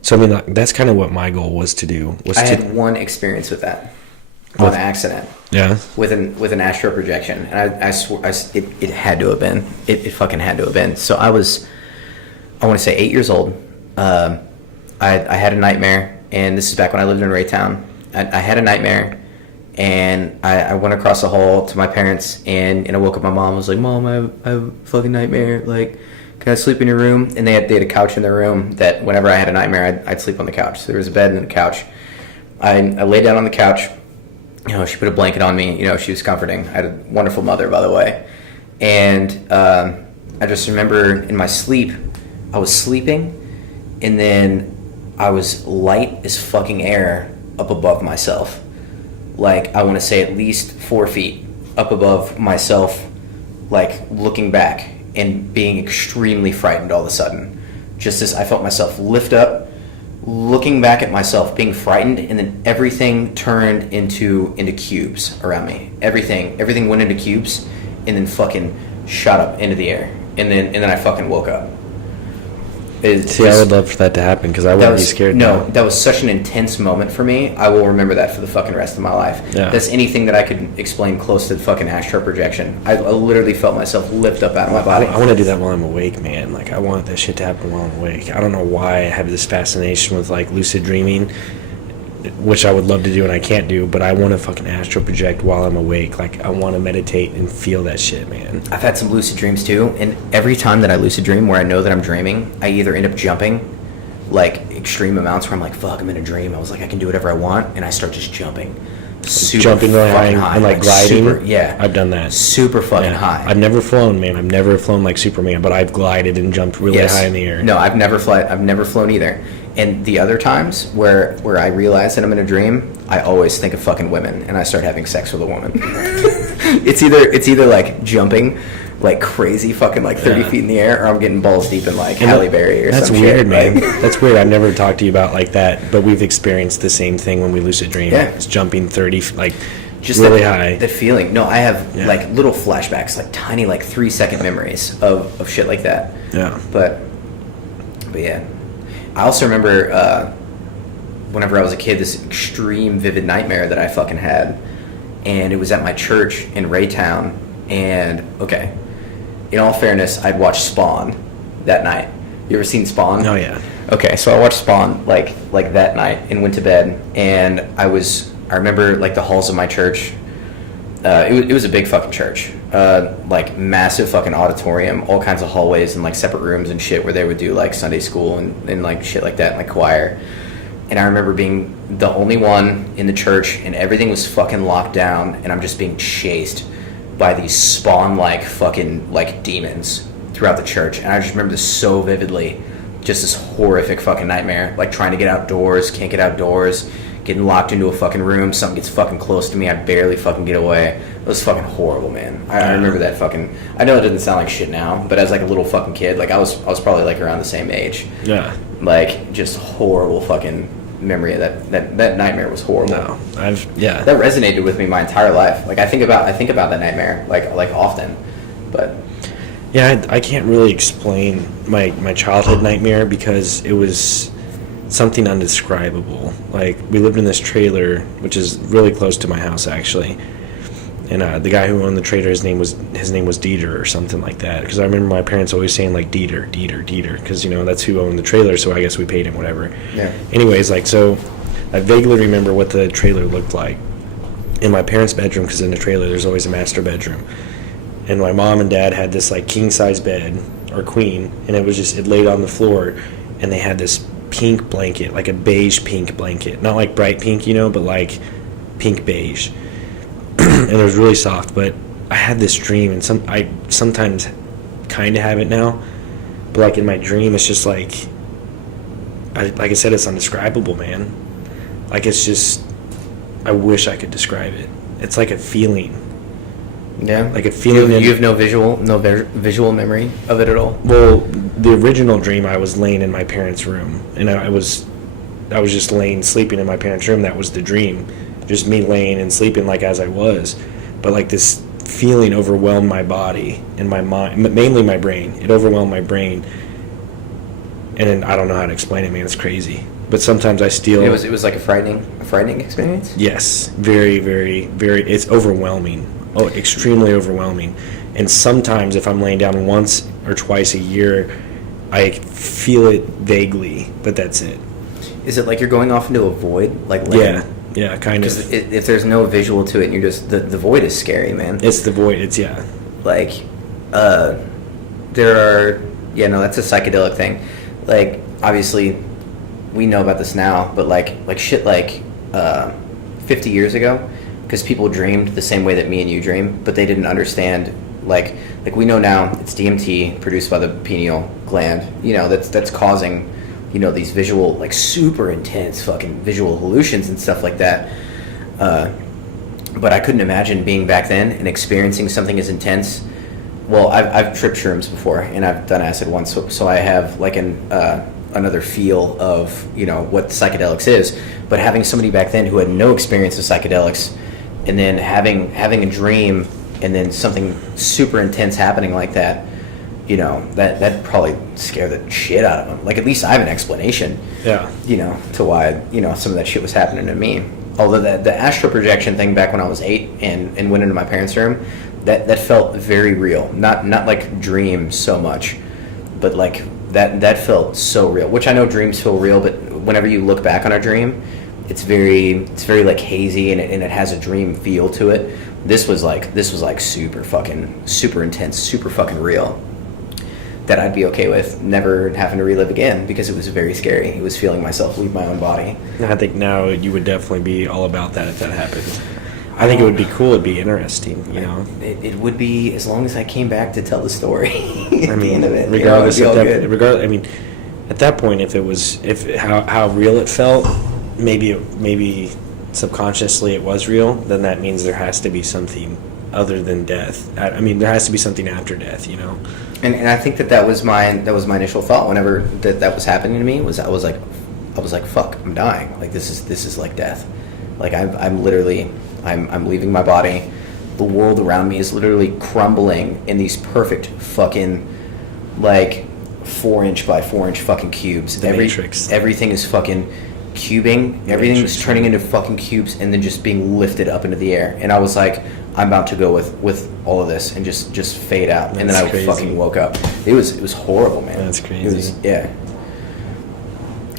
So I mean, like, that's kind of what my goal was to do. I had one experience with that on accident. Yeah. With an astral projection, and I swear it had to have been. It fucking had to have been. So I want to say 8 years old. I had a nightmare, and this is back when I lived in Raytown. I had a nightmare. And I went across the hall to my parents, and I woke up my mom. I was like, Mom, I have a fucking nightmare. Like, can I sleep in your room? And they had a couch in their room that whenever I had a nightmare, I'd sleep on the couch. So there was a bed and a couch. I laid down on the couch. You know, she put a blanket on me. You know, she was comforting. I had a wonderful mother, by the way. And I just remember in my sleep, I was sleeping, and then I was light as fucking air up above myself. Like, I want to say at least 4 feet up above myself, like, looking back and being extremely frightened all of a sudden. Just as I felt myself lift up, looking back at myself, being frightened, and then everything turned into cubes around me. Everything went into cubes, and then fucking shot up into the air. And then I fucking woke up. See, I would love for that to happen because I wouldn't be scared. No, that was such an intense moment for me. I will remember that for the fucking rest of my life. Yeah. That's anything that I could explain close to the fucking astral projection. I literally felt myself lift up out of my body. I want to do that while I'm awake, man. Like, I want that shit to happen while I'm awake. I don't know why I have this fascination with, like, lucid dreaming, which I would love to do and I can't do, but I want to fucking astral project while I'm awake. Like, I want to meditate and feel that shit, man. I've had some lucid dreams too, and every time that I lucid dream where I know that I'm dreaming, I either end up jumping, like, extreme amounts where I'm like, fuck, I'm in a dream. I was like, I can do whatever I want, and I start just jumping. Super Jumping really high fucking high. and, like, gliding? Super, yeah. I've done that. Super fucking Yeah. high. I've never flown, man. I've never flown like Superman, but I've glided and jumped really Yes. high in the air. No, I've never flown either. And the other times where I realize that I'm in a dream, I always think of fucking women, and I start having sex with a woman. It's either like jumping like crazy, fucking like 30 feet in the air, or I'm getting balls deep in like Halle Berry or That's some weird, shit. man. Like, That's weird. I've never talked to you about like that, but we've experienced the same thing when we lucid dream. Yeah. It's jumping 30, like just really that, high. that feeling. No, I have Yeah. like little flashbacks, like tiny, like 3-second memories of shit like that. Yeah. But yeah, I also remember whenever I was a kid, this extreme vivid nightmare that I fucking had, and it was at my church in Raytown. And okay, in all fairness, I'd watched Spawn that night. You ever seen Spawn? Oh yeah. Okay, so I watched Spawn like that night and went to bed, and I remember like the halls of my church. It was a big fucking church, like massive fucking auditorium, all kinds of hallways and like separate rooms and shit where they would do like Sunday school and like shit like that and like choir. And I remember being the only one in the church, and everything was fucking locked down, and I'm just being chased by these Spawn-like fucking like demons throughout the church. And I just remember this so vividly, just this horrific fucking nightmare, like trying to get outdoors, can't get outdoors, getting locked into a fucking room, something gets fucking close to me, I barely fucking get away. It was fucking horrible, man. I remember that fucking, I know it doesn't sound like shit now, but as like a little fucking kid, like I was probably like around the same age. Yeah. Like just horrible fucking memory of that nightmare was horrible. No, that resonated with me my entire life. Like I think about that nightmare like often, but yeah, I can't really explain my childhood nightmare because it was something undescribable. Like we lived in this trailer, which is really close to my house actually, and the guy who owned the trailer, his name was Dieter or something like that. Because I remember my parents always saying like Dieter, because that's who owned the trailer. So I guess we paid him whatever. Yeah. Anyways, like so, I vaguely remember what the trailer looked like. In my parents' bedroom, because in the trailer there's always a master bedroom, and my mom and dad had this like king size bed or queen, and it laid on the floor, and they had this pink blanket, like a beige pink blanket, not like bright pink, but like pink beige. And it was really soft. But I had this dream, and I sometimes kind of have it now, but like in my dream it's just like I said, it's undescribable, man. Like it's just, I wish I could describe it. It's like a feeling. yeah, Like a feeling. You have no visual memory of it at all. Well, the original dream, I was laying in my parents' room, and I was just sleeping in my parents' room. That was the dream, just me laying and sleeping like as I was. But like this feeling overwhelmed my body and my mind, mainly my brain. It overwhelmed my brain, and then I don't know how to explain it, man. It's crazy. But sometimes I still. It was like a frightening experience. Yes, very, very, very. It's overwhelming. Oh, extremely overwhelming. And sometimes if I'm laying down once or twice a year, I feel it vaguely, but that's it. Is it like you're going off into a void? Like Yeah, kind of. Because if there's no visual to it, and you're just the void is scary, man. It's the void. It's yeah. Like, there are that's a psychedelic thing. Like obviously, we know about this now, but like shit 50 years ago. Because people dreamed the same way that me and you dream, but they didn't understand. Like we know now, it's DMT produced by the pineal gland. That's causing, these visual, like super intense fucking visual hallucinations and stuff like that. But I couldn't imagine being back then and experiencing something as intense. Well, I've tripped shrooms before, and I've done acid once, so I have like another feel of what psychedelics is. But having somebody back then who had no experience with psychedelics, and then having a dream, and then something super intense happening like that, that probably scare the shit out of them. Like, at least I have an explanation, Yeah. To why, some of that shit was happening to me. Although the astral projection thing back when I was 8 and went into my parents' room, that felt very real. Not like dreams so much, but like that felt so real. Which I know dreams feel real, but whenever you look back on a dream, it's very like hazy, and it has a dream feel to it. This was like super intense, super fucking real. That I'd be okay with never having to relive again, because it was very scary. It was feeling myself leave my own body. I think now you would definitely be all about that if that happened. I think it would be cool. It'd be interesting, It would be, as long as I came back to tell the story at the end of it. Regardless it'd of be all that, good. regardless. I mean, at that point, if how real it felt, maybe subconsciously it was real, then that means there has to be something other than death. I mean, there has to be something after death, And I think that was my initial thought whenever that was happening to me. I was like, fuck, I'm dying. Like this is like death. Like I'm literally I'm leaving my body. The world around me is literally crumbling in these perfect fucking, like, 4-inch by 4-inch fucking cubes. The Matrix. Everything is fucking cubing. Everything is turning into fucking cubes and then just being lifted up into the air. And I was like, I'm about to go with all of this and just fade out. And then That's I crazy. fucking woke up. It was horrible, man. That's crazy. It was, yeah.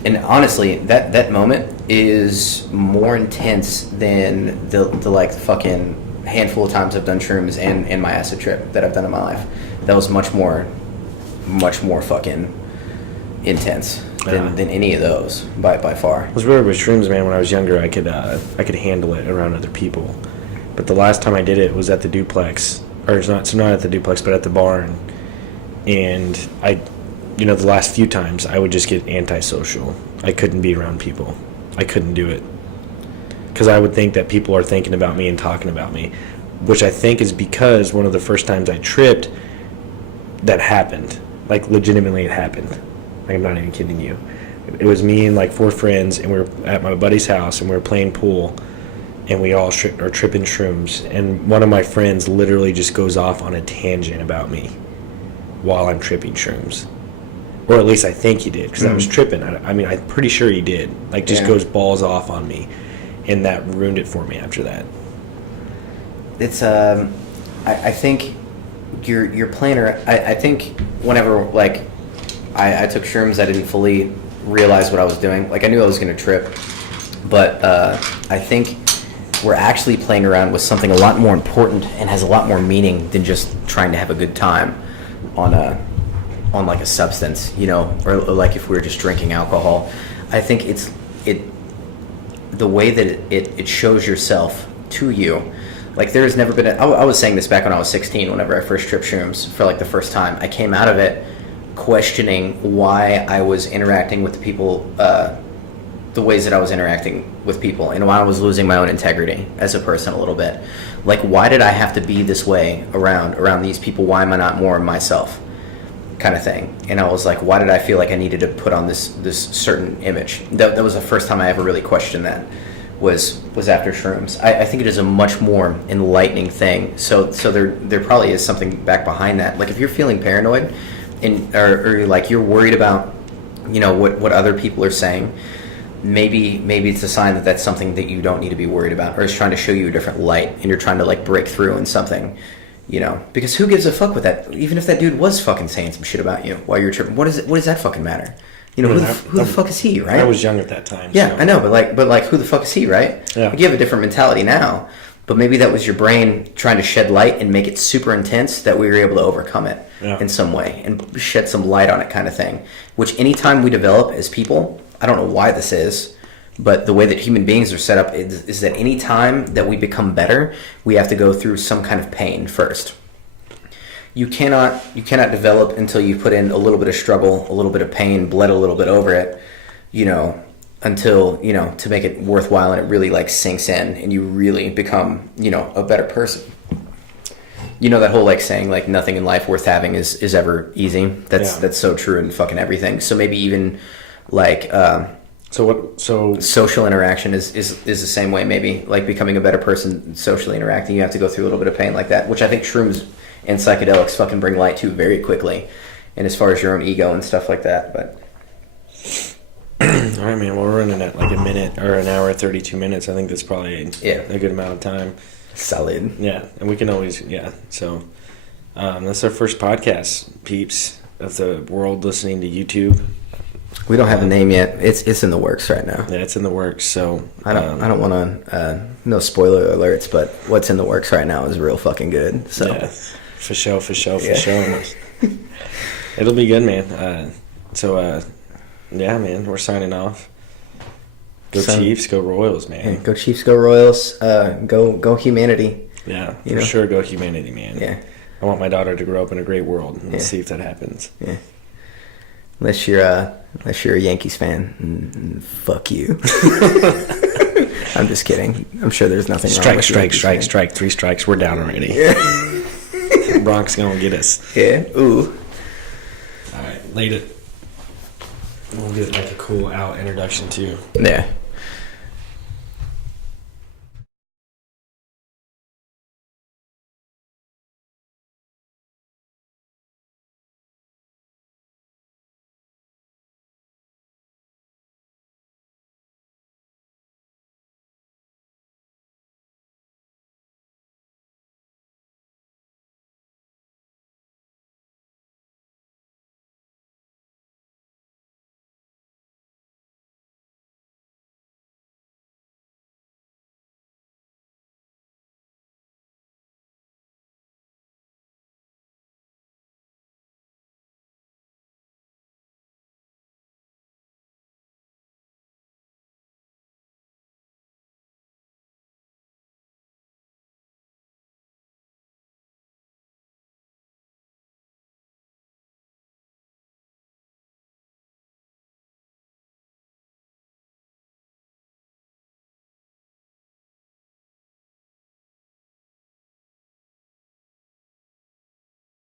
And honestly, that moment is more intense than the like fucking handful of times I've done shrooms and my acid trip that I've done in my life. That was much more fucking intense than any of those by far. It was weird with shrooms, man. When I was younger, I could handle it around other people, but the last time I did it was at the duplex, or it's not at the duplex, but at the barn, and the last few times I would just get antisocial. I couldn't be around people. I couldn't do it because I would think that people are thinking about me and talking about me, which I think is because one of the first times I tripped, that happened. Like, legitimately it happened. Like, I'm not even kidding you. It was me and like 4 friends, and we were at my buddy's house, and we were playing pool, and we all are tripping shrooms, and one of my friends literally just goes off on a tangent about me while I'm tripping shrooms. Or at least I think he did, because I was tripping. I mean, I'm pretty sure he did. Like, just goes balls off on me, and that ruined it for me after that. It's I think your planner. I think whenever like I took shrooms, I didn't fully realize what I was doing. Like, I knew I was going to trip, but I think we're actually playing around with something a lot more important and has a lot more meaning than just trying to have a good time on like a substance, or like if we were just drinking alcohol. I think the way that it shows yourself to you. Like, there has never been I was saying this back when I was 16, whenever I first tripped shrooms for like the first time. I came out of it questioning why I was interacting with the people, the ways that I was interacting with people, and why I was losing my own integrity as a person a little bit. Like, why did I have to be this way around these people? Why am I not more myself? Kind of thing. And I was like, why did I feel like I needed to put on this certain image? That was the first time I ever really questioned that, was after shrooms. I think it is a much more enlightening thing. So there probably is something back behind that. Like, if you're feeling paranoid or like you're worried about what other people are saying, maybe it's a sign that that's something that you don't need to be worried about, or it's trying to show you a different light, and you're trying to like break through in something. Because who gives a fuck with that? Even if that dude was fucking saying some shit about you while you're tripping, what does that fucking matter? Who the fuck is he, right? I was young at that time. Yeah, so. I know, but like, who the fuck is he, right? Yeah. Like, you have a different mentality now, but maybe that was your brain trying to shed light and make it super intense that we were able to overcome it in some way and shed some light on it, kind of thing. Which anytime we develop as people, I don't know why this is, but the way that human beings are set up is that any time that we become better, we have to go through some kind of pain first. You cannot develop until you put in a little bit of struggle, a little bit of pain, bled a little bit over it, until, to make it worthwhile and it really like sinks in and you really become, a better person. That whole like saying like nothing in life worth having is ever easy. That's so true in fucking everything. So maybe even like So social interaction is the same way. Maybe like becoming a better person, socially interacting, you have to go through a little bit of pain like that, which I think shrooms and psychedelics fucking bring light to very quickly. And as far as your own ego and stuff like that, but. All right, man. Well, we're running at like a minute or an hour, 32 minutes. I think that's probably a good amount of time. Solid. Yeah, and we can always So that's our first podcast, peeps of the world listening to YouTube. We don't have a name yet. It's in the works right now. Yeah, it's in the works. So I don't want to no spoiler alerts, but what's in the works right now is real fucking good. So yeah, for sure. It'll be good, man. Yeah, man, we're signing off. Go Chiefs, go Royals, man. Yeah, go Chiefs, go Royals. Go humanity. Yeah, for sure. Go humanity, man. Yeah. I want my daughter to grow up in a great world. Let's see if that happens. Yeah. Unless you're a Yankees fan, fuck you. I'm just kidding. I'm sure there's nothing wrong with Strike. 3 strikes. We're down already. Yeah. Bronx gonna get us. Yeah. Ooh. All right. Later. We'll get like a cool out introduction too. Yeah.